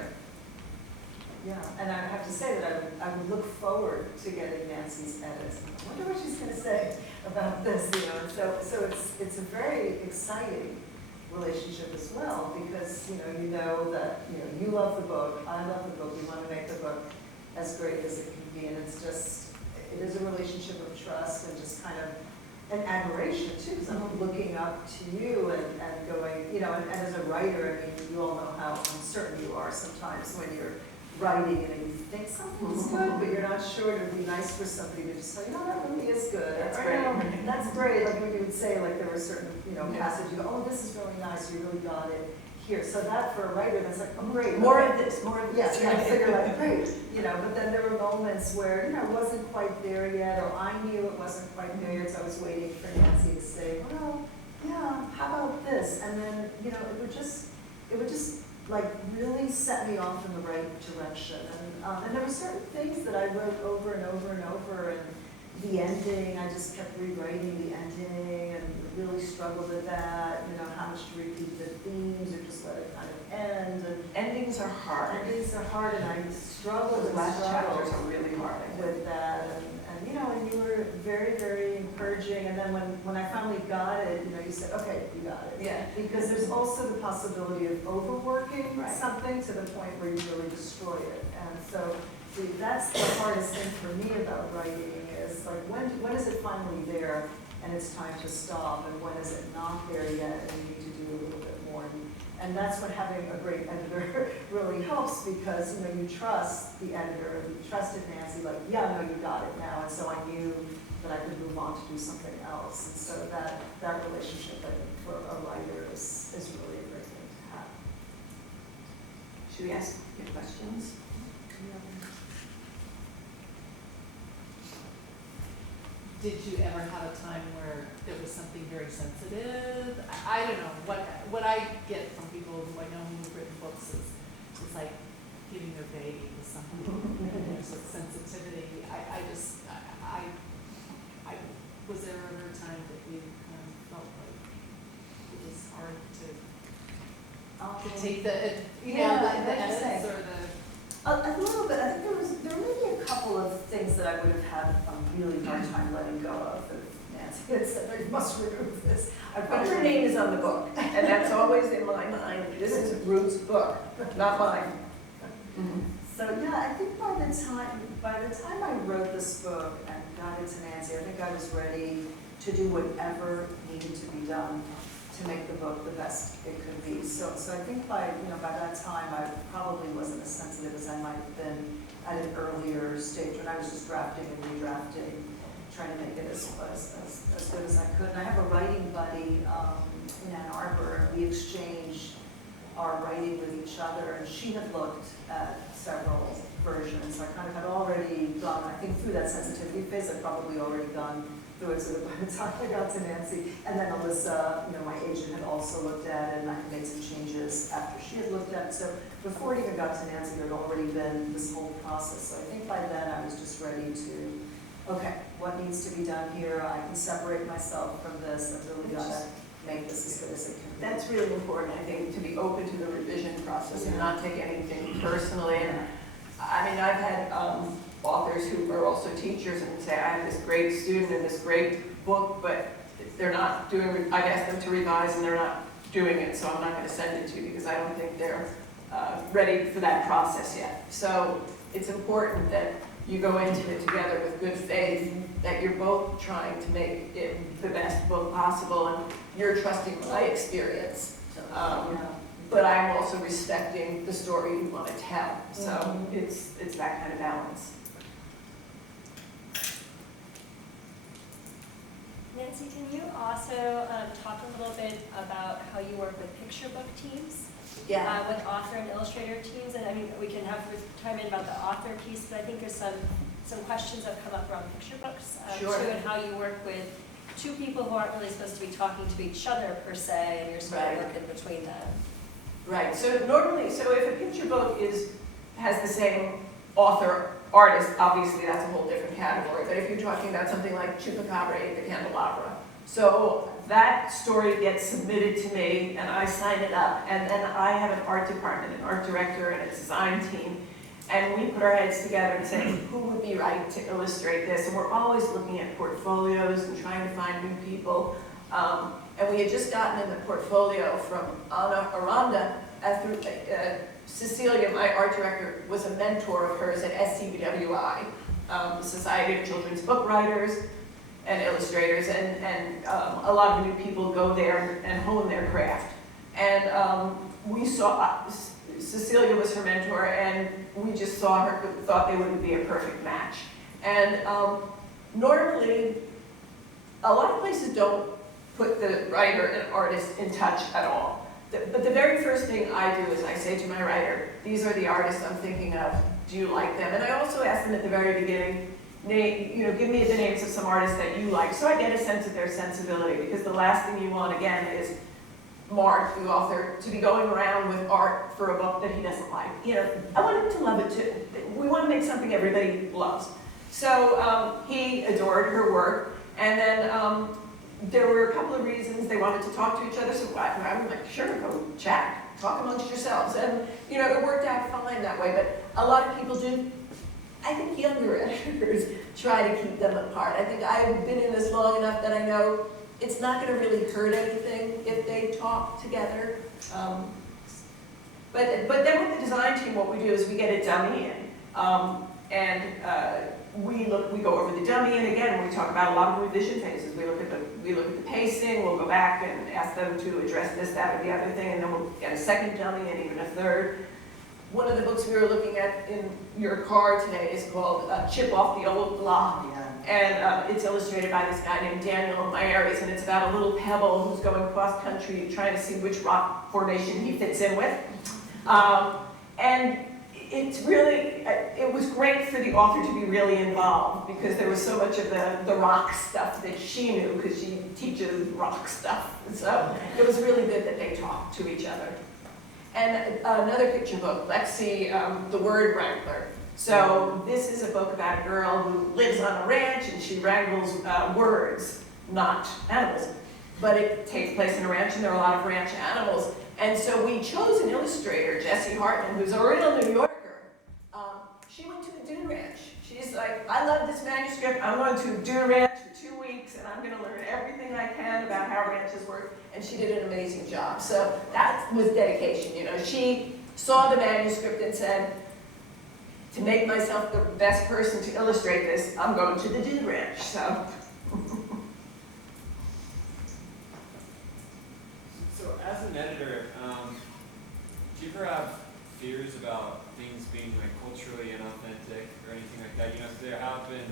Yeah, and I have to say that I would look forward to getting Nancy's edits. I wonder what she's going to say about this, you know. And so it's a very exciting relationship as well, because you know that you love the book, I love the book, we want to make the book as great as it can be, and it is a relationship of trust and just kind of an admiration too, because I'm looking up to you and going, and as a writer, I mean, you all know how uncertain you are sometimes when you're writing and you think something's good, but you're not sure. It would be nice for somebody to just say, that really is good. That's or, great. That's great. Like when you would say, like there were certain, passages, you go, oh, this is really nice. You really got it here. So that for a writer, that's like, oh, great. More of this. Yes, I figure like, great. But then there were moments where, it wasn't quite there yet, or I knew it wasn't quite there yet, so I was waiting for Nancy to say, well, yeah, how about this? And then, it would just like really set me off in the right direction. And there were certain things that I wrote over and over and over, and the ending, I just kept rewriting the ending and really struggled with that, how much to repeat the themes or just let it kind of end. And endings are hard. Endings are hard, and I struggled Those last chapters are really hard with that. And you were very, very encouraging. And then when I finally got it, you said, okay, you got it. Yeah. Because there's also the possibility of overworking Right. something to the point where you really destroy it. And so, see, that's the hardest thing for me about writing is like, when is it finally there and it's time to stop, and when is it not there yet and you need to do a little bit more. And that's when having a great editor really helps, because you trust the editor, you trusted Nancy, like, yeah, no, you got it now, and so I knew that I could move on to do something else. And so that relationship, I think, for a writer is really a great thing to have. Should we ask your questions? Did you ever have a time where there was something very sensitive? I don't know, what I get from people who I know who've written books is it's like giving their baby to something. And there's a sensitivity. Was there ever a time that you felt like it was hard to take the edits or the... A little bit. I think there were maybe a couple of things that I would have had a really hard time letting go of. Nancy had said, "You must remove this." But her name is on the book, and that's always in my mind. This is Ruth's book, not mine. Mm-hmm. So yeah, I think by the time I wrote this book and got it to Nancy, I think I was ready to do whatever needed to be done to make the book the best it could be. So I think by that time I probably wasn't as sensitive as I might have been at an earlier stage when I was just drafting and redrafting, trying to make it as good as I could. And I have a writing buddy in Ann Arbor, and we exchanged our writing with each other, and she had looked at several versions. I kind of had already gone, I think, through that sensitivity phase. I'd probably already gone through it, so that by the time I got to Nancy, and then Alyssa, my agent, had also looked at it, and I had made some changes after she had looked at it. So before it even got to Nancy, there had already been this whole process. So I think by then I was just ready to, okay, what needs to be done here? I can separate myself from this. I've really got to make this as good as it can be. That's really important, I think, to be open to the revision process and not take anything personally. And I mean, I've had authors who are also teachers and say, I have this great student and this great book, but they're not doing, I've asked them to revise and they're not doing it, so I'm not going to send it to you because I don't think they're ready for that process yet. So it's important that you go into it together with good faith, that you're both trying to make it the best book possible, and you're trusting my experience. But I'm also respecting the story you want to tell. So it's that kind of balance. Nancy, can you also talk a little bit about how you work with picture book teams? With author and illustrator teams, and I mean, we can have Ruth chime in about the author piece, but I think there's some questions that have come up around picture books Sure. too, and how you work with two people who aren't really supposed to be talking to each other per se, and you're sort of Right. working between them. Right, so normally, so if a picture book has the same author, artist, obviously that's a whole different category, but if you're talking about something like Chupacabra ate the candelabra, so that story gets submitted to me and I sign it up, and then I have an art department, an art director and a design team, and we put our heads together and say, who would be right to illustrate this? And we're always looking at portfolios and trying to find new people. And we had just gotten in the portfolio from Anna Aranda through Cecilia, my art director, was a mentor of hers at SCBWI, the Society of Children's Book Writers and Illustrators, and a lot of new people go there and hone their craft. And we saw, Cecilia was her mentor, and we just saw her, thought they would be a perfect match. And normally, a lot of places don't put the writer and artist in touch at all. But the very first thing I do is I say to my writer, these are the artists I'm thinking of, do you like them? And I also ask them at the very beginning, give me the names of some artists that you like, so I get a sense of their sensibility, because the last thing you want, again, is Mark, the author, to be going around with art for a book that he doesn't like. I want him to love it too. We want to make something everybody loves. So he adored her work, and then there were a couple of reasons they wanted to talk to each other, so I'm like, sure, go chat, talk amongst yourselves. And, it worked out fine that way, but a lot of people do. I think younger editors try to keep them apart. I think I've been in this long enough that I know it's not going to really hurt anything if they talk together. But then with the design team, what we do is we get a dummy in. We go over the dummy, and again, we talk about a lot of revision phases. We look at the pacing, we'll go back and ask them to address this, that, or the other thing, and then we'll get a second dummy and even a third. One of the books we were looking at in your car today is called Chip Off the Old Block. And it's illustrated by this guy named Daniel Mayeris, and it's about a little pebble who's going cross-country trying to see which rock formation he fits in with. And it's really, it was great for the author to be really involved, because there was so much of the rock stuff that she knew, because she teaches rock stuff. And so it was really good that they talked to each other. And another picture book, Lexi, The Word Wrangler. So this is a book about a girl who lives on a ranch, and she wrangles words, not animals. But it takes place in a ranch, and there are a lot of ranch animals. And so we chose an illustrator, Jessie Hartman, who's a real New Yorker. She went to the Dune Ranch. She's like, I love this manuscript. I'm going to Dune Ranch for 2 weeks, and I'm going to learn everything I can about how ranches work. And she did an amazing job. So that was dedication. She saw the manuscript and said, to make myself the best person to illustrate this, I'm going to the Dune Ranch. So. So as an editor, do you ever have fears about things being like culturally inauthentic or anything like that? So there have been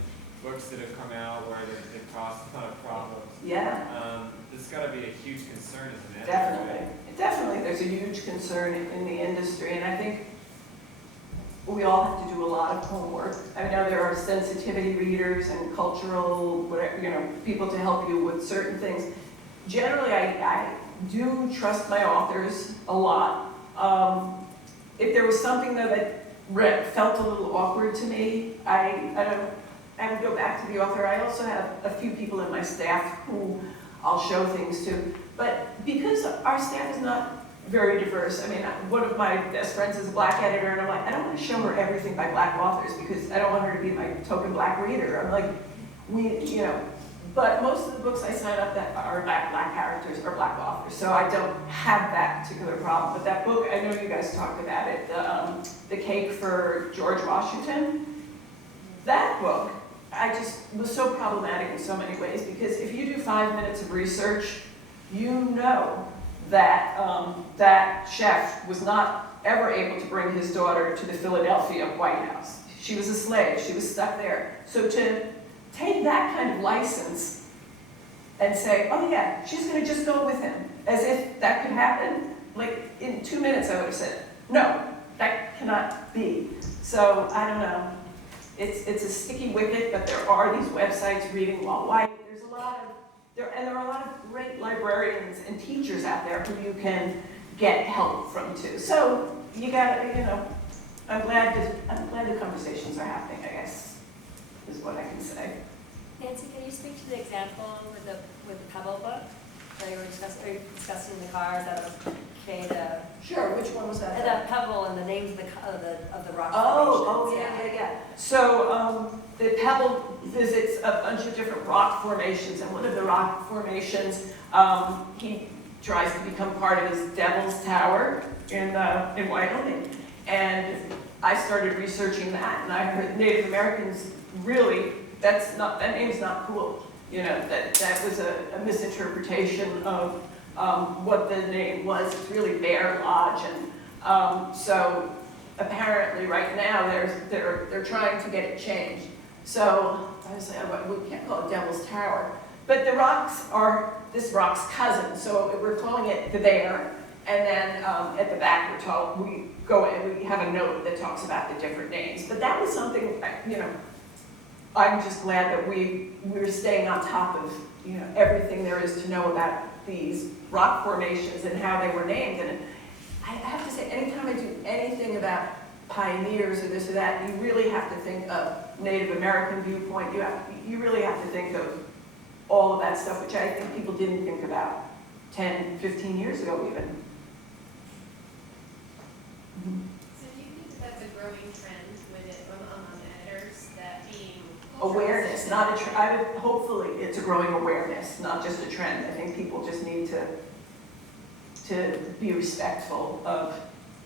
books that have come out where they've caused a ton of problems. Yeah. This has got to be a huge concern as an editor. Definitely. Definitely, there's a huge concern in the industry, and I think we all have to do a lot of homework. I know there are sensitivity readers and cultural, people to help you with certain things. Generally, I do trust my authors a lot. If there was something though that felt a little awkward to me, I would go back to the author. I also have a few people in my staff who I'll show things to. But because our staff is not very diverse, one of my best friends is a black editor, and I'm like, I don't want to show her everything by black authors because I don't want her to be my token black reader. I'm like, but most of the books I sign up that are about black characters are black authors, so I don't have that particular problem. But that book, I know you guys talked about it, The Cake for George Washington. That book, I just was so problematic in so many ways, because if you do 5 minutes of research, you know that that chef was not ever able to bring his daughter to the Philadelphia White House. She was a slave, she was stuck there. So to take that kind of license and say, oh yeah, she's gonna just go with him, as if that could happen, like in 2 minutes I would have said, no, that cannot be. So I don't know, it's a sticky wicket, but there are these websites, Reading While White, there's a lot of there are a lot of great librarians and teachers out there who you can get help from too. So you gotta, I'm glad the conversations are happening, I guess, is what I can say. Nancy, can you speak to the example with the Pebble book that you were discussing in the car? Is that okay to? Sure, which one was that? The Pebble and the names of the rock Oh, formations. yeah. So the Pebble visits a bunch of different rock formations, and one of the rock formations, he tries to become part of his Devil's Tower in Wyoming. And I started researching that, and I heard Native Americans really, that name's not cool. That was a misinterpretation of what the name was. It's really Bear Lodge, and so apparently right now they're trying to get it changed. So I was like, we can't call it Devil's Tower, but the rocks are this rock's cousin. So we're calling it the Bear, and then at the back we go and we have a note that talks about the different names. But that was something, I'm just glad that we're staying on top of everything there is to know about these rock formations and how they were named. And I have to say, anytime I do anything about pioneers or this or that, you really have to think of Native American viewpoint. You really have to think of all of that stuff, which I think people didn't think about 10, 15 years ago even. So do you think that's a growing trend with it among editors, that being Awareness, not a trend. Hopefully it's a growing awareness, not just a trend. I think people just need to be respectful of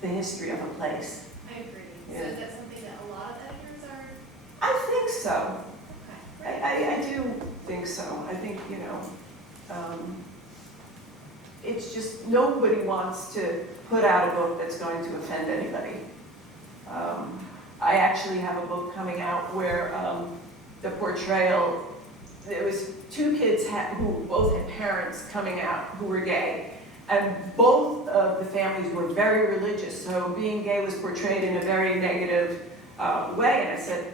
the history of a place. I agree. Yeah. So is that something that a lot of editors are? I think so. Okay. I do think so. I think, it's just nobody wants to put out a book that's going to offend anybody. I actually have a book coming out where the portrayal, there was two kids who both had parents coming out who were gay, and both of the families were very religious, so being gay was portrayed in a very negative way, and I said,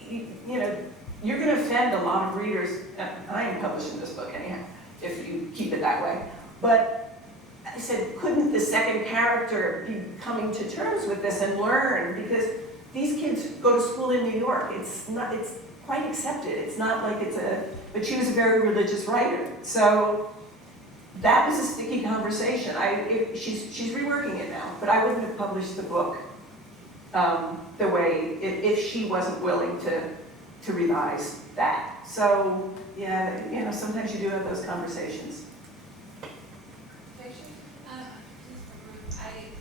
you're going to offend a lot of readers, and I am publishing this book anyhow, if you keep it that way, but I said, couldn't the second character be coming to terms with this and learn, because these kids go to school in New York. It's quite accepted. It's not like but she was a very religious writer. So that was a sticky conversation. She's reworking it now, but I wouldn't have published the book the way, if she wasn't willing to revise that. So, yeah, sometimes you do have those conversations. Just for Ruth,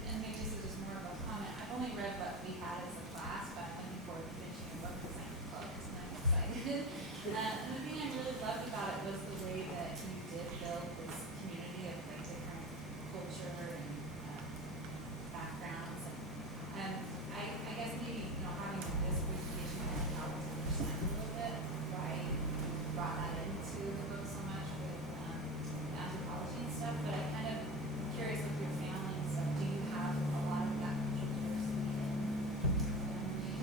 and maybe this is just more of a comment, I've only read what we had as a class, but I'm looking forward to finishing a book because I'm close and I'm excited. And the thing I really loved about it was the way that you did build this community of like different culture and backgrounds. And I guess maybe, having this presentation has helped to understand a little bit why you brought that into the book so much with anthropology and stuff, but I kind of curious with your family and stuff, do you have a lot of that diversity in?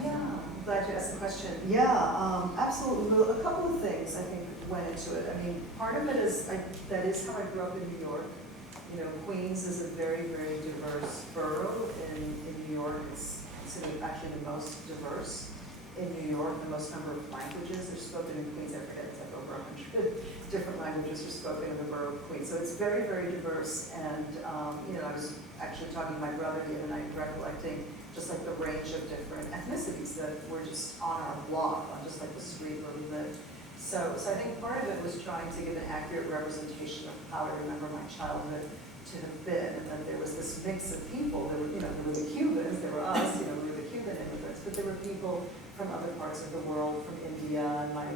Yeah, I'm glad you asked the question. Yeah, absolutely. Well, a couple of things I think went into it. I mean, part of it is, that is how I grew up in New York. Queens is a very, very diverse borough in New York. It's considered actually the most diverse in New York. The most number of languages are spoken in Queens. I forget, it's like over 100 different languages are spoken in the borough of Queens. So it's very, very diverse. And, I was actually talking to my brother the other night, recollecting just like the range of different ethnicities that were just on our block, on just like the street where we lived. So I think part of it was trying to give an accurate representation of how I remember my childhood to have been, and that there was this mix of people. There were, there were the Cubans, there were us, we were the Cuban immigrants, but there were people from other parts of the world, from India, and my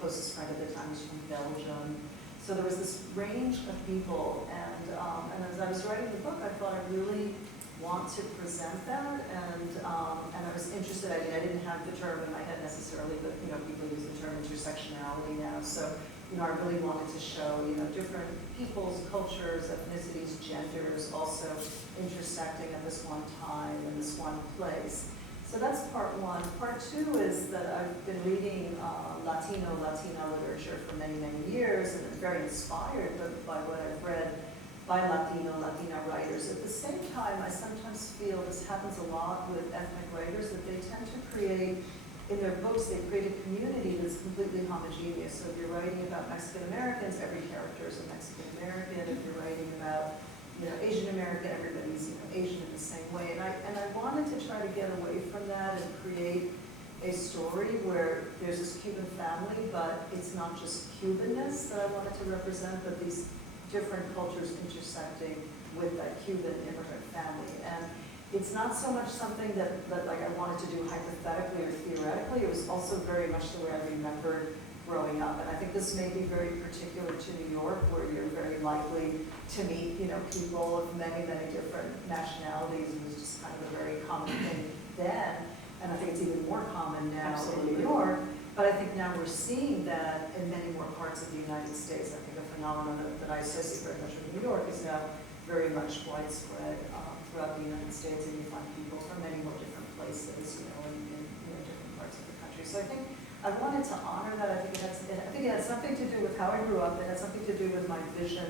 closest friend at the time was from Belgium. So there was this range of people, and as I was writing the book, I thought I really want to present that, and I was interested. I didn't have the term in my head necessarily, but people use the term intersectionality now. So I really wanted to show different peoples, cultures, ethnicities, genders, also intersecting at this one time in this one place. So that's part one. Part two is that I've been reading Latina literature for many, many years, and I'm very inspired by what I've read by Latina writers. At the same time, I sometimes feel this happens a lot with ethnic writers, that they tend to create, in their books, they create a community that's completely homogeneous. So if you're writing about Mexican Americans, every character is a Mexican American. If you're writing about Asian American, everybody's Asian in the same way. And I wanted to try to get away from that and create a story where there's this Cuban family, but it's not just Cubanness that I wanted to represent, but these different cultures intersecting with that Cuban immigrant family. And it's not so much something that like I wanted to do hypothetically or theoretically. It was also very much the way I remembered growing up. And I think this may be very particular to New York, where you're very likely to meet, people of many, many different nationalities. It was just kind of a very common thing then. And I think it's even more common now in New York. But I think now we're seeing that in many more parts of the United States. I think a phenomenon that I associate very much with New York is now very much widespread throughout the United States, and you find people from many more different places, in different parts of the country. So I think I wanted to honor that. I think it had something to do with how I grew up. It had something to do with my vision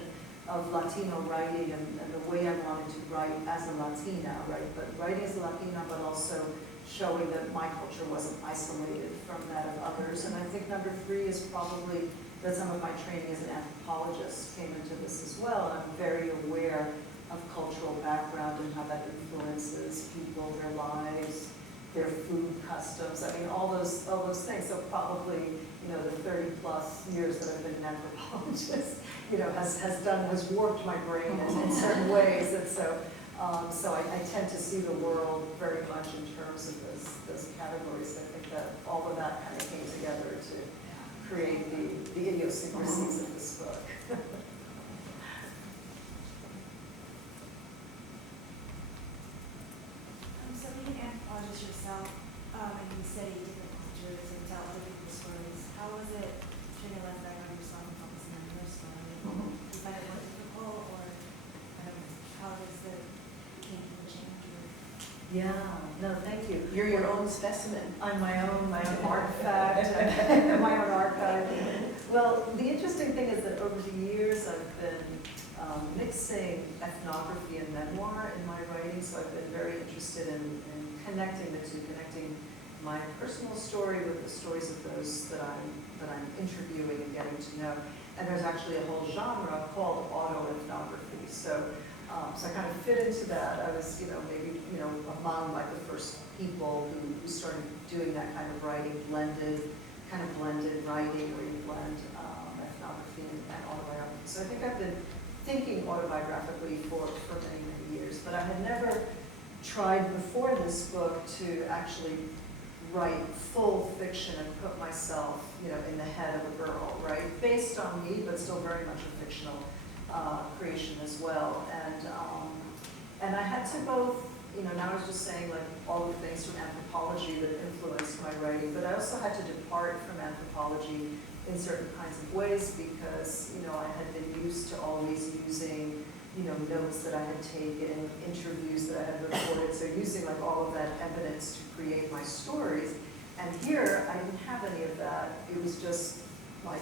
of Latino writing and the way I wanted to write as a Latina, right? But writing as a Latina, but also showing that my culture wasn't isolated from that of others. And I think number three is probably that some of my training as an anthropologist came into this as well. And I'm very aware of cultural background and how that influences people, their lives, their food customs. I mean, all those things. So probably, the 30 plus years that I've been an anthropologist, has warped my brain in certain ways. And so I tend to see the world very much in terms of those categories. I think that all of that kind of came together to create the idiosyncrasies of this book. So being an anthropologist yourself, and you study different cultures and tell other people's stories, how was it trying to let that on yourself and focusing on your story? Do you find it more difficult, or how does the became change? Yeah, no, thank you. You're your own specimen. I'm my own artifact, my own archive. Well, the interesting thing is that over the years I've been mixing ethnography and memoir in my writing, so I've been very interested in connecting the two, connecting my personal story with the stories of those that I'm interviewing and getting to know. And there's actually a whole genre called autoethnography. So I kind of fit into that. I was, maybe, among like the first people who started doing that kind of writing, blended writing where you blend ethnography and autobiography. So I think I've been thinking autobiographically for many, many years, but I had never tried before this book to actually write full fiction and put myself, in the head of a girl, right? Based on me, but still very much a fictional creation as well. And I had to both, now I was just saying like all the things from anthropology that influenced my writing, but I also had to depart from anthropology in certain kinds of ways because, I had been used to always using, notes that I had taken, interviews that I had recorded, so using like all of that evidence to create my stories. And here, I didn't have any of that. It was just like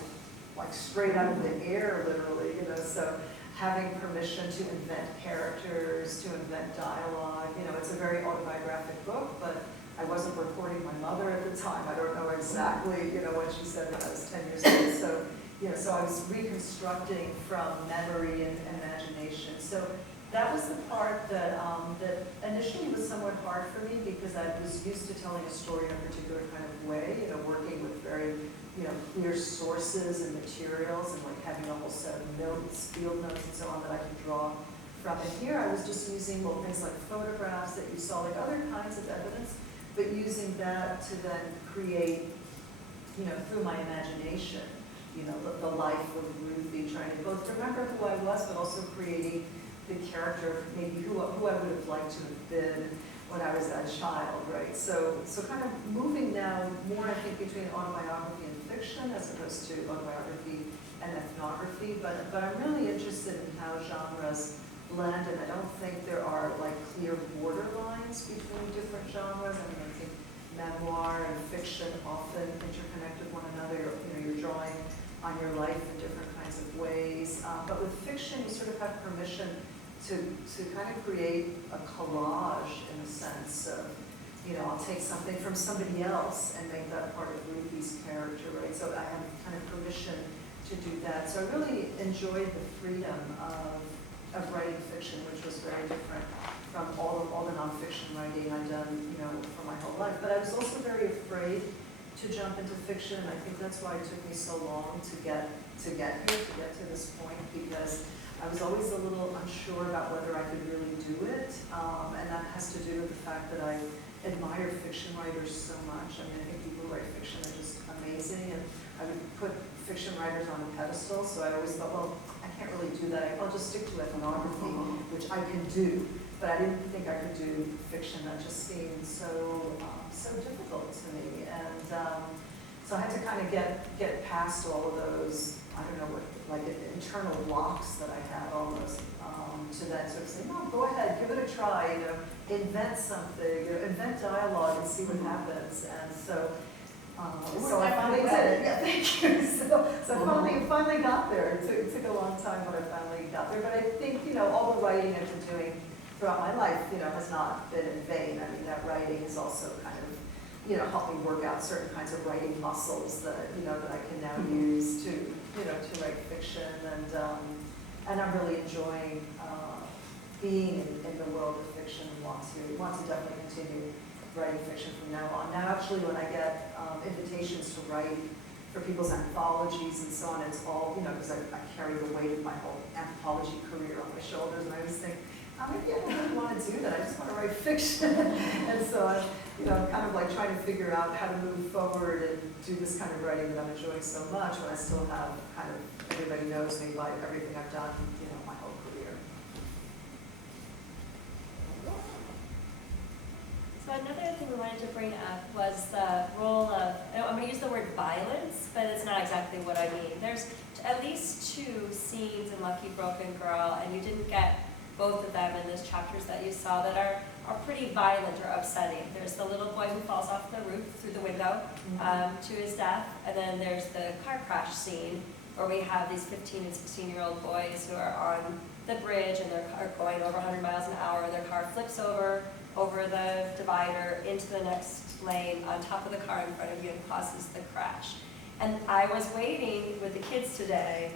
straight out of the air, literally, so having permission to invent characters, to invent dialogue. It's a very autobiographic book, but I wasn't recording my mother at the time. I don't know exactly, what she said when I was 10 years old. So, so I was reconstructing from memory and imagination. So that was the part that initially was somewhat hard for me because I was used to telling a story in a particular kind of way, working with very, clear sources and materials and like having a whole set of notes, field notes and so on that I could draw from. And here I was just using things like photographs that you saw, like other kinds of evidence, but using that to then create, through my imagination, the life of Ruthie, trying to both remember who I was, but also creating the character, maybe who I would have liked to have been when I was a child, right? So kind of moving now more, I think, between autobiography and fiction as opposed to autobiography and ethnography, but I'm really interested in how genres blend, and I don't think there are like clear border lines between different genres. I mean, I think fiction often interconnect with one another. You know, you're drawing on your life in different kinds of ways. But with fiction, you sort of have permission to kind of create a collage in the sense of, you know, I'll take something from somebody else and make that part of Ruthie's character, right? So I have kind of permission to do that. So I really enjoyed the freedom of writing fiction, which was very different from all the nonfiction writing I've done, you know, for my whole life. But I was also very afraid to jump into fiction. I think that's why it took me so long to get here, to get to this point, because I was always a little unsure about whether I could really do it. And that has to do with the fact that I admire fiction writers so much. I mean, I think people who write fiction are just amazing, and I would put fiction writers on a pedestal, so I always thought, well, I can't really do that. I'll just stick to ethnography, which I can do, but I didn't think I could do fiction. That just seemed so difficult to me, and so I had to kind of get past all of those, I don't know, what, like internal blocks that I had almost, to then sort of say, no, go ahead, give it a try, you know, invent something, you know, invent dialogue and see what happens. And so I finally did it. Yeah, thank you. So I finally got there. It took a long time, but I finally got there. But I think, you know, all the writing I've been doing throughout my life, you know, has not been in vain. I mean, that writing is also kind of, you know, helped me work out certain kinds of writing muscles that, you know, that I can now use to, you know, to write fiction. And I'm really enjoying being in the world of fiction. Want to definitely continue writing fiction from now on. Now, actually, when I get invitations to write for people's anthologies and so on, it's all, you know, because I carry the weight of my whole anthology career on my shoulders, and I always think, maybe I don't really want to do that. I just want to write fiction. And so I'm kind of like trying to figure out how to move forward and do this kind of writing that I'm enjoying so much when I still have kind of, everybody knows me by everything I've done, you know, my whole career. So another thing we wanted to bring up was the role of, I'm going to use the word violence, but it's not exactly what I mean. There's at least 2 scenes in Lucky Broken Girl, and you didn't get both of them in those chapters that you saw that are pretty violent or upsetting. There's the little boy who falls off the roof through the window to his death, and then there's the car crash scene where we have these 15 and 16-year-old boys who are on the bridge and they're going over 100 miles an hour, and their car flips over the divider into the next lane on top of the car in front of you and causes the crash. And I was waiting with the kids today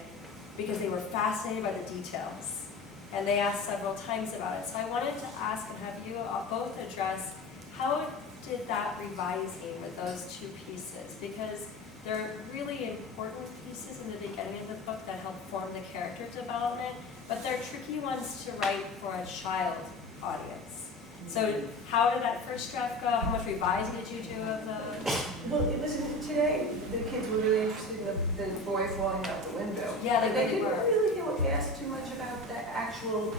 because they were fascinated by the details. And they asked several times about it. So I wanted to ask and have you both address, how did that revising with those 2 pieces? Because they're really important pieces in the beginning of the book that help form the character development, but they're tricky ones to write for a child audience. So how did that first draft go? How much revising did you do of those? Well, it was today, the kids were really interested in the boy falling out the window. Yeah, But they didn't were. really ask too much about the actual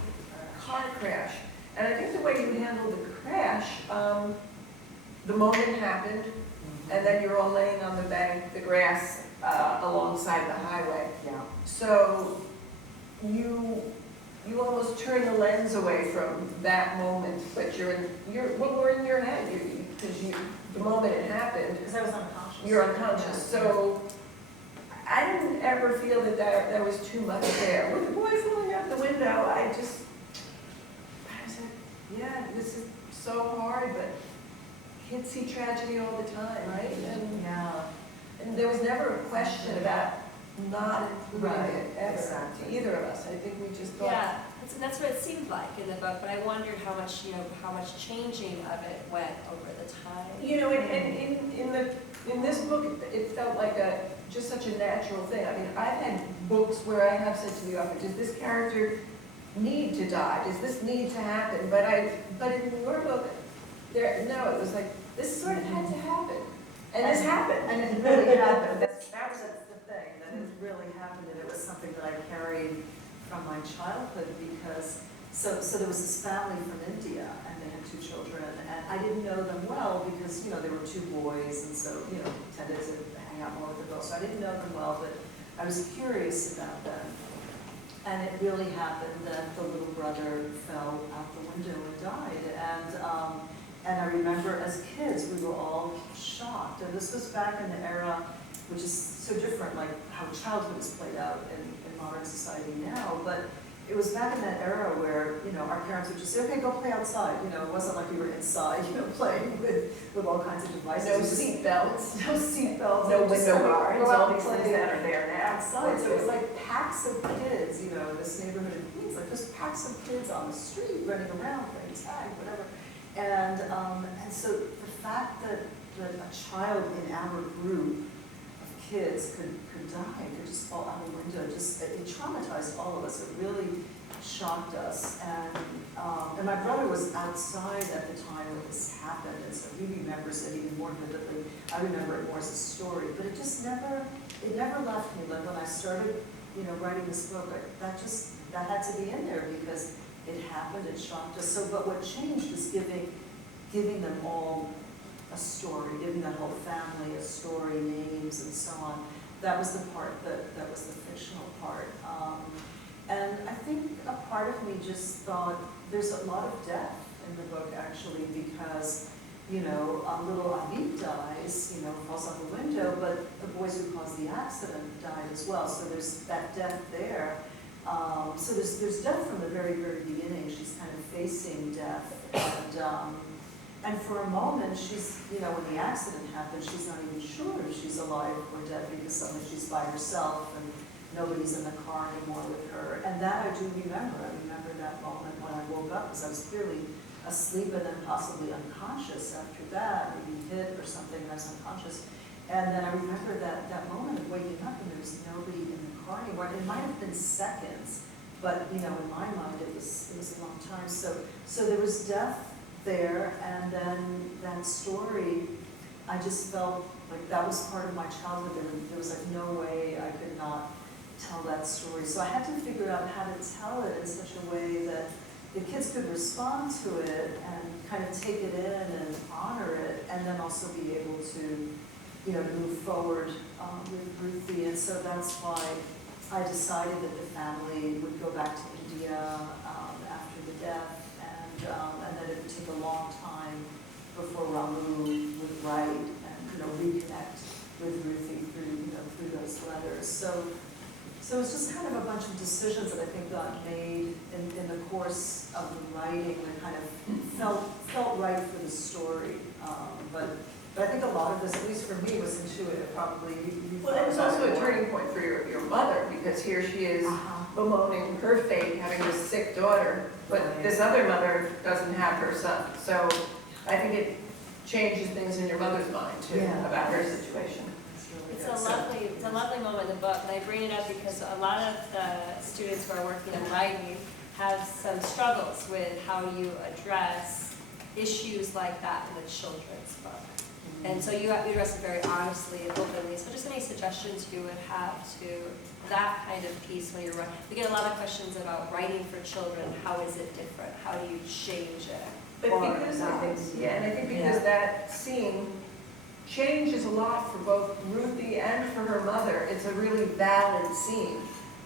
car crash. And I think the way you handled the crash, the moment happened, and then you're all laying on the bank, the grass alongside the highway. Yeah. So you almost turn the lens away from that moment, but we're in your head, because the moment it happened, Because I was unconscious. you're unconscious. So I didn't ever feel that there was too much there. With the boy falling out the window, I said, yeah, this is so hard, but kids see tragedy all the time, right? And there was never a question about not including it ever Exactly. to either of us. I think we just thought. Yeah, that's what it seemed like in the book, but I wondered how much changing of it went over the time. You know, and in this book, it felt like just such a natural thing. I mean, I've had books where I have said to the author, does this character need to die? Does this need to happen? But in your book, it was like, this sort of had to happen. And this happened. And it really happened. That was the thing, that it really happened, and it was something that I carried from my childhood, because so there was this family from India, and they had 2 children, and I didn't know them well because, you know, there were 2 boys, and so, you know, tended to hang out more with the girls. So I didn't know them well, but I was curious about them. And it really happened that the little brother fell out the window and died. And I remember as kids, we were all shocked shocked. And this was back in the era, which is so different, like how childhood is played out in modern society now. But it was back in that era where, you know, our parents would just say, okay, go play outside. You know, it wasn't like we were inside, you know, playing with all kinds of devices. No seat belts. No seat belts. No Just window go guards, out all and these things play that are there now. outside. So it was like packs of kids, you know, this neighborhood in Queens, like just packs of kids on the street running around, playing tag, whatever. And so the fact that a child in our group of kids could die, could just fall out the window, just, it traumatized all of us. It really shocked us. And my brother was outside at the time when this happened, and so he remembers it even more vividly. I remember it more as a story, but it just never left me. Like when I started, you know, writing this book, that had to be in there because it happened, it shocked us. So, but what changed was giving them all a story, giving that whole family a story, names and so on. That was the part that was the fictional part. And I think a part of me just thought there's a lot of death in the book actually because, you know, little Aviv dies, you know, falls out the window, but the boys who caused the accident died as well. So there's that death there. So there's death from the very, very beginning. She's kind of facing death. And for a moment, she's, you know, when the accident happened, she's not even sure if she's alive or dead because suddenly she's by herself and nobody's in the car anymore with her. And that I do remember. I remember that moment when I woke up because I was clearly asleep and then possibly unconscious after that, maybe hit or something and I was unconscious. And then I remember that moment of waking up and there was nobody in the car anymore. It might have been seconds, but you know, in my mind it was a long time. So there was death there, and then that story, I just felt like that was part of my childhood. There was like no way I could not tell that story. So I had to figure out how to tell it in such a way that the kids could respond to it and kind of take it in and honor it, and then also be able to, you know, move forward with Ruthie. And so that's why I decided that the family would go back to India after the death, and that it would take a long time before Ramu would write and, you know, reconnect with Ruthie through those letters. So it's just kind of a bunch of decisions that I think got made in the course of the writing that kind of felt right for the story. But I think a lot of this, at least for me, was intuitive. Probably you Well, it was also a turning point for your mother because here she is bemoaning her fate, having this sick daughter, but this other mother doesn't have her son. So I think it changes things in your mother's mind too about her situation. It's a lovely moment in the book, and I bring it up because a lot of the students who are working on writing have some struggles with how you address issues like that in a children's book. And so you address it very honestly and openly. So just any suggestions you would have to that kind of piece when you're writing? We get a lot of questions about writing for children. How is it different? How do you change it? But because I think because that scene changes a lot for both Ruthie and for her mother. It's a really valid scene.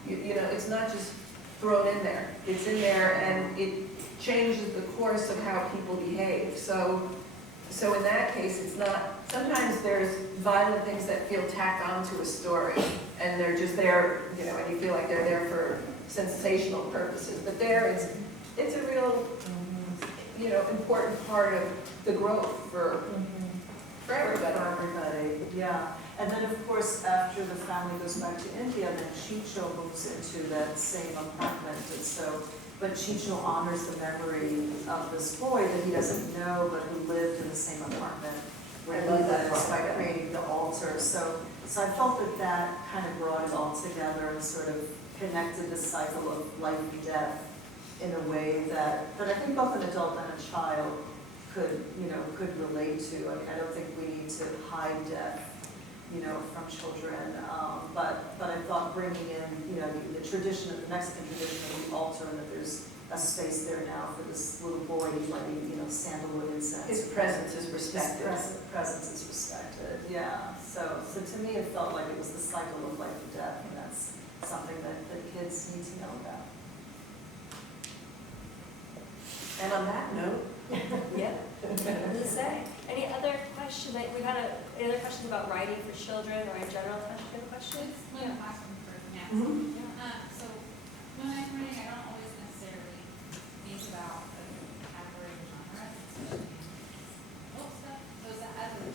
You know, it's not just thrown in there. It's in there and it changes the course of how people behave. So in that case, it's not, sometimes there's violent things that feel tacked onto a story and they're just there, you know, and you feel like they're there for sensational purposes. But there, it's a real, you know, important part of the growth for everybody, yeah. And then, of course, after the family goes back to India, then Chicho moves into that same apartment. And so, but Chicho honors the memory of this boy that he doesn't know, but who lived in the same apartment where he lives by creating the altar. So I felt that kind of brought it all together and sort of connected the cycle of life and death in a way that I think both an adult and a child could relate to. I don't think we need to hide death, you know, from children. But I thought bringing in, you know, the tradition of the Mexican tradition of the altar, and that there's a space there now for this little boy lighting, you know, sandalwood incense. His presence is respected. His presence is respected. Yeah. So to me, it felt like it was the cycle of life and death, and that's something that kids need to know about. And on that note. Yeah. What to say? Any other questions? question that, we had any other questions about writing for children or in general questions? It's one classroom for math. Mhm. So when I'm writing, I don't always necessarily think about the category or genre, especially in book stuff. So is that as an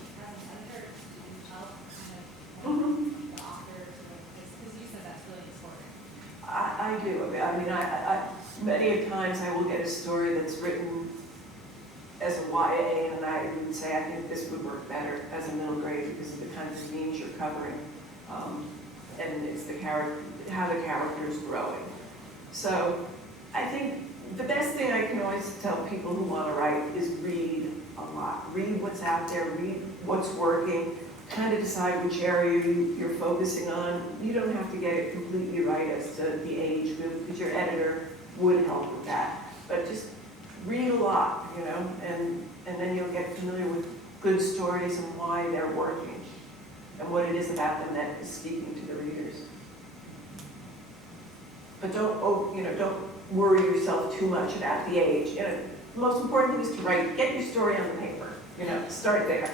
editor, do you help kind of the author to like this? Because you said that's really important. I do. I mean, many of times I will get a story that's written as a YA, and I would say I think this would work better as a middle grade because of the kinds of themes you're covering, and it's the character, how the character is growing. So I think the best thing I can always tell people who want to write is read a lot. Read what's out there. Read what's working. Kind of decide which area you're focusing on. You don't have to get it completely right as to the age group, because your editor would help with that. But just read a lot, you know, and then you'll get familiar with good stories and why they're working, and what it is about them that is speaking to the readers. But don't worry yourself too much about the age. You know, the most important thing is to write. Get your story on the paper. You know, start there.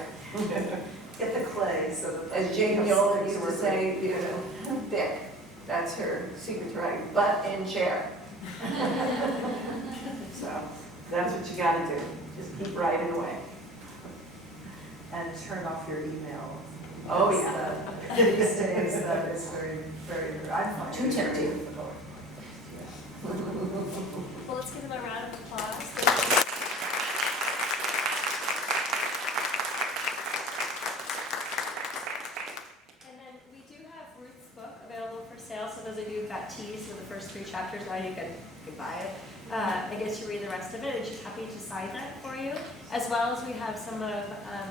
Get the clay, so that. As Jane Yoler used to say, you know, thick. That's her secret to writing. Butt in chair. So that's what you got to do. Just keep writing away. And turn off your email. Oh, yeah. These days, that is very, very, I find Too it very tempting. difficult. Well, let's give them a round of applause. And then we do have Ruth's book available for sale, so those of you who got teased with the first 3 chapters, now you can buy it. I guess you read the rest of it, and she's happy to sign that for you. As well as we have some of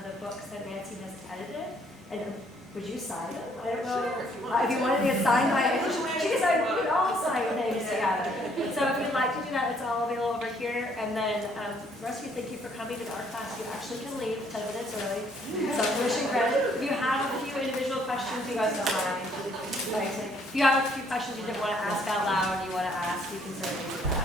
the books that Nancy has edited. And would you sign them? I don't know. Sure, If you wanted to get signed by, she can sign, we can all sign things together. So if you'd like to do that, it's all available over here. And then the rest of you, thank you for coming to our class. You actually can leave 10 minutes early. So tuition credit. If you have a few individual questions, you guys don't mind. If you have a few questions you didn't want to ask out loud and you want to ask, you can certainly do that.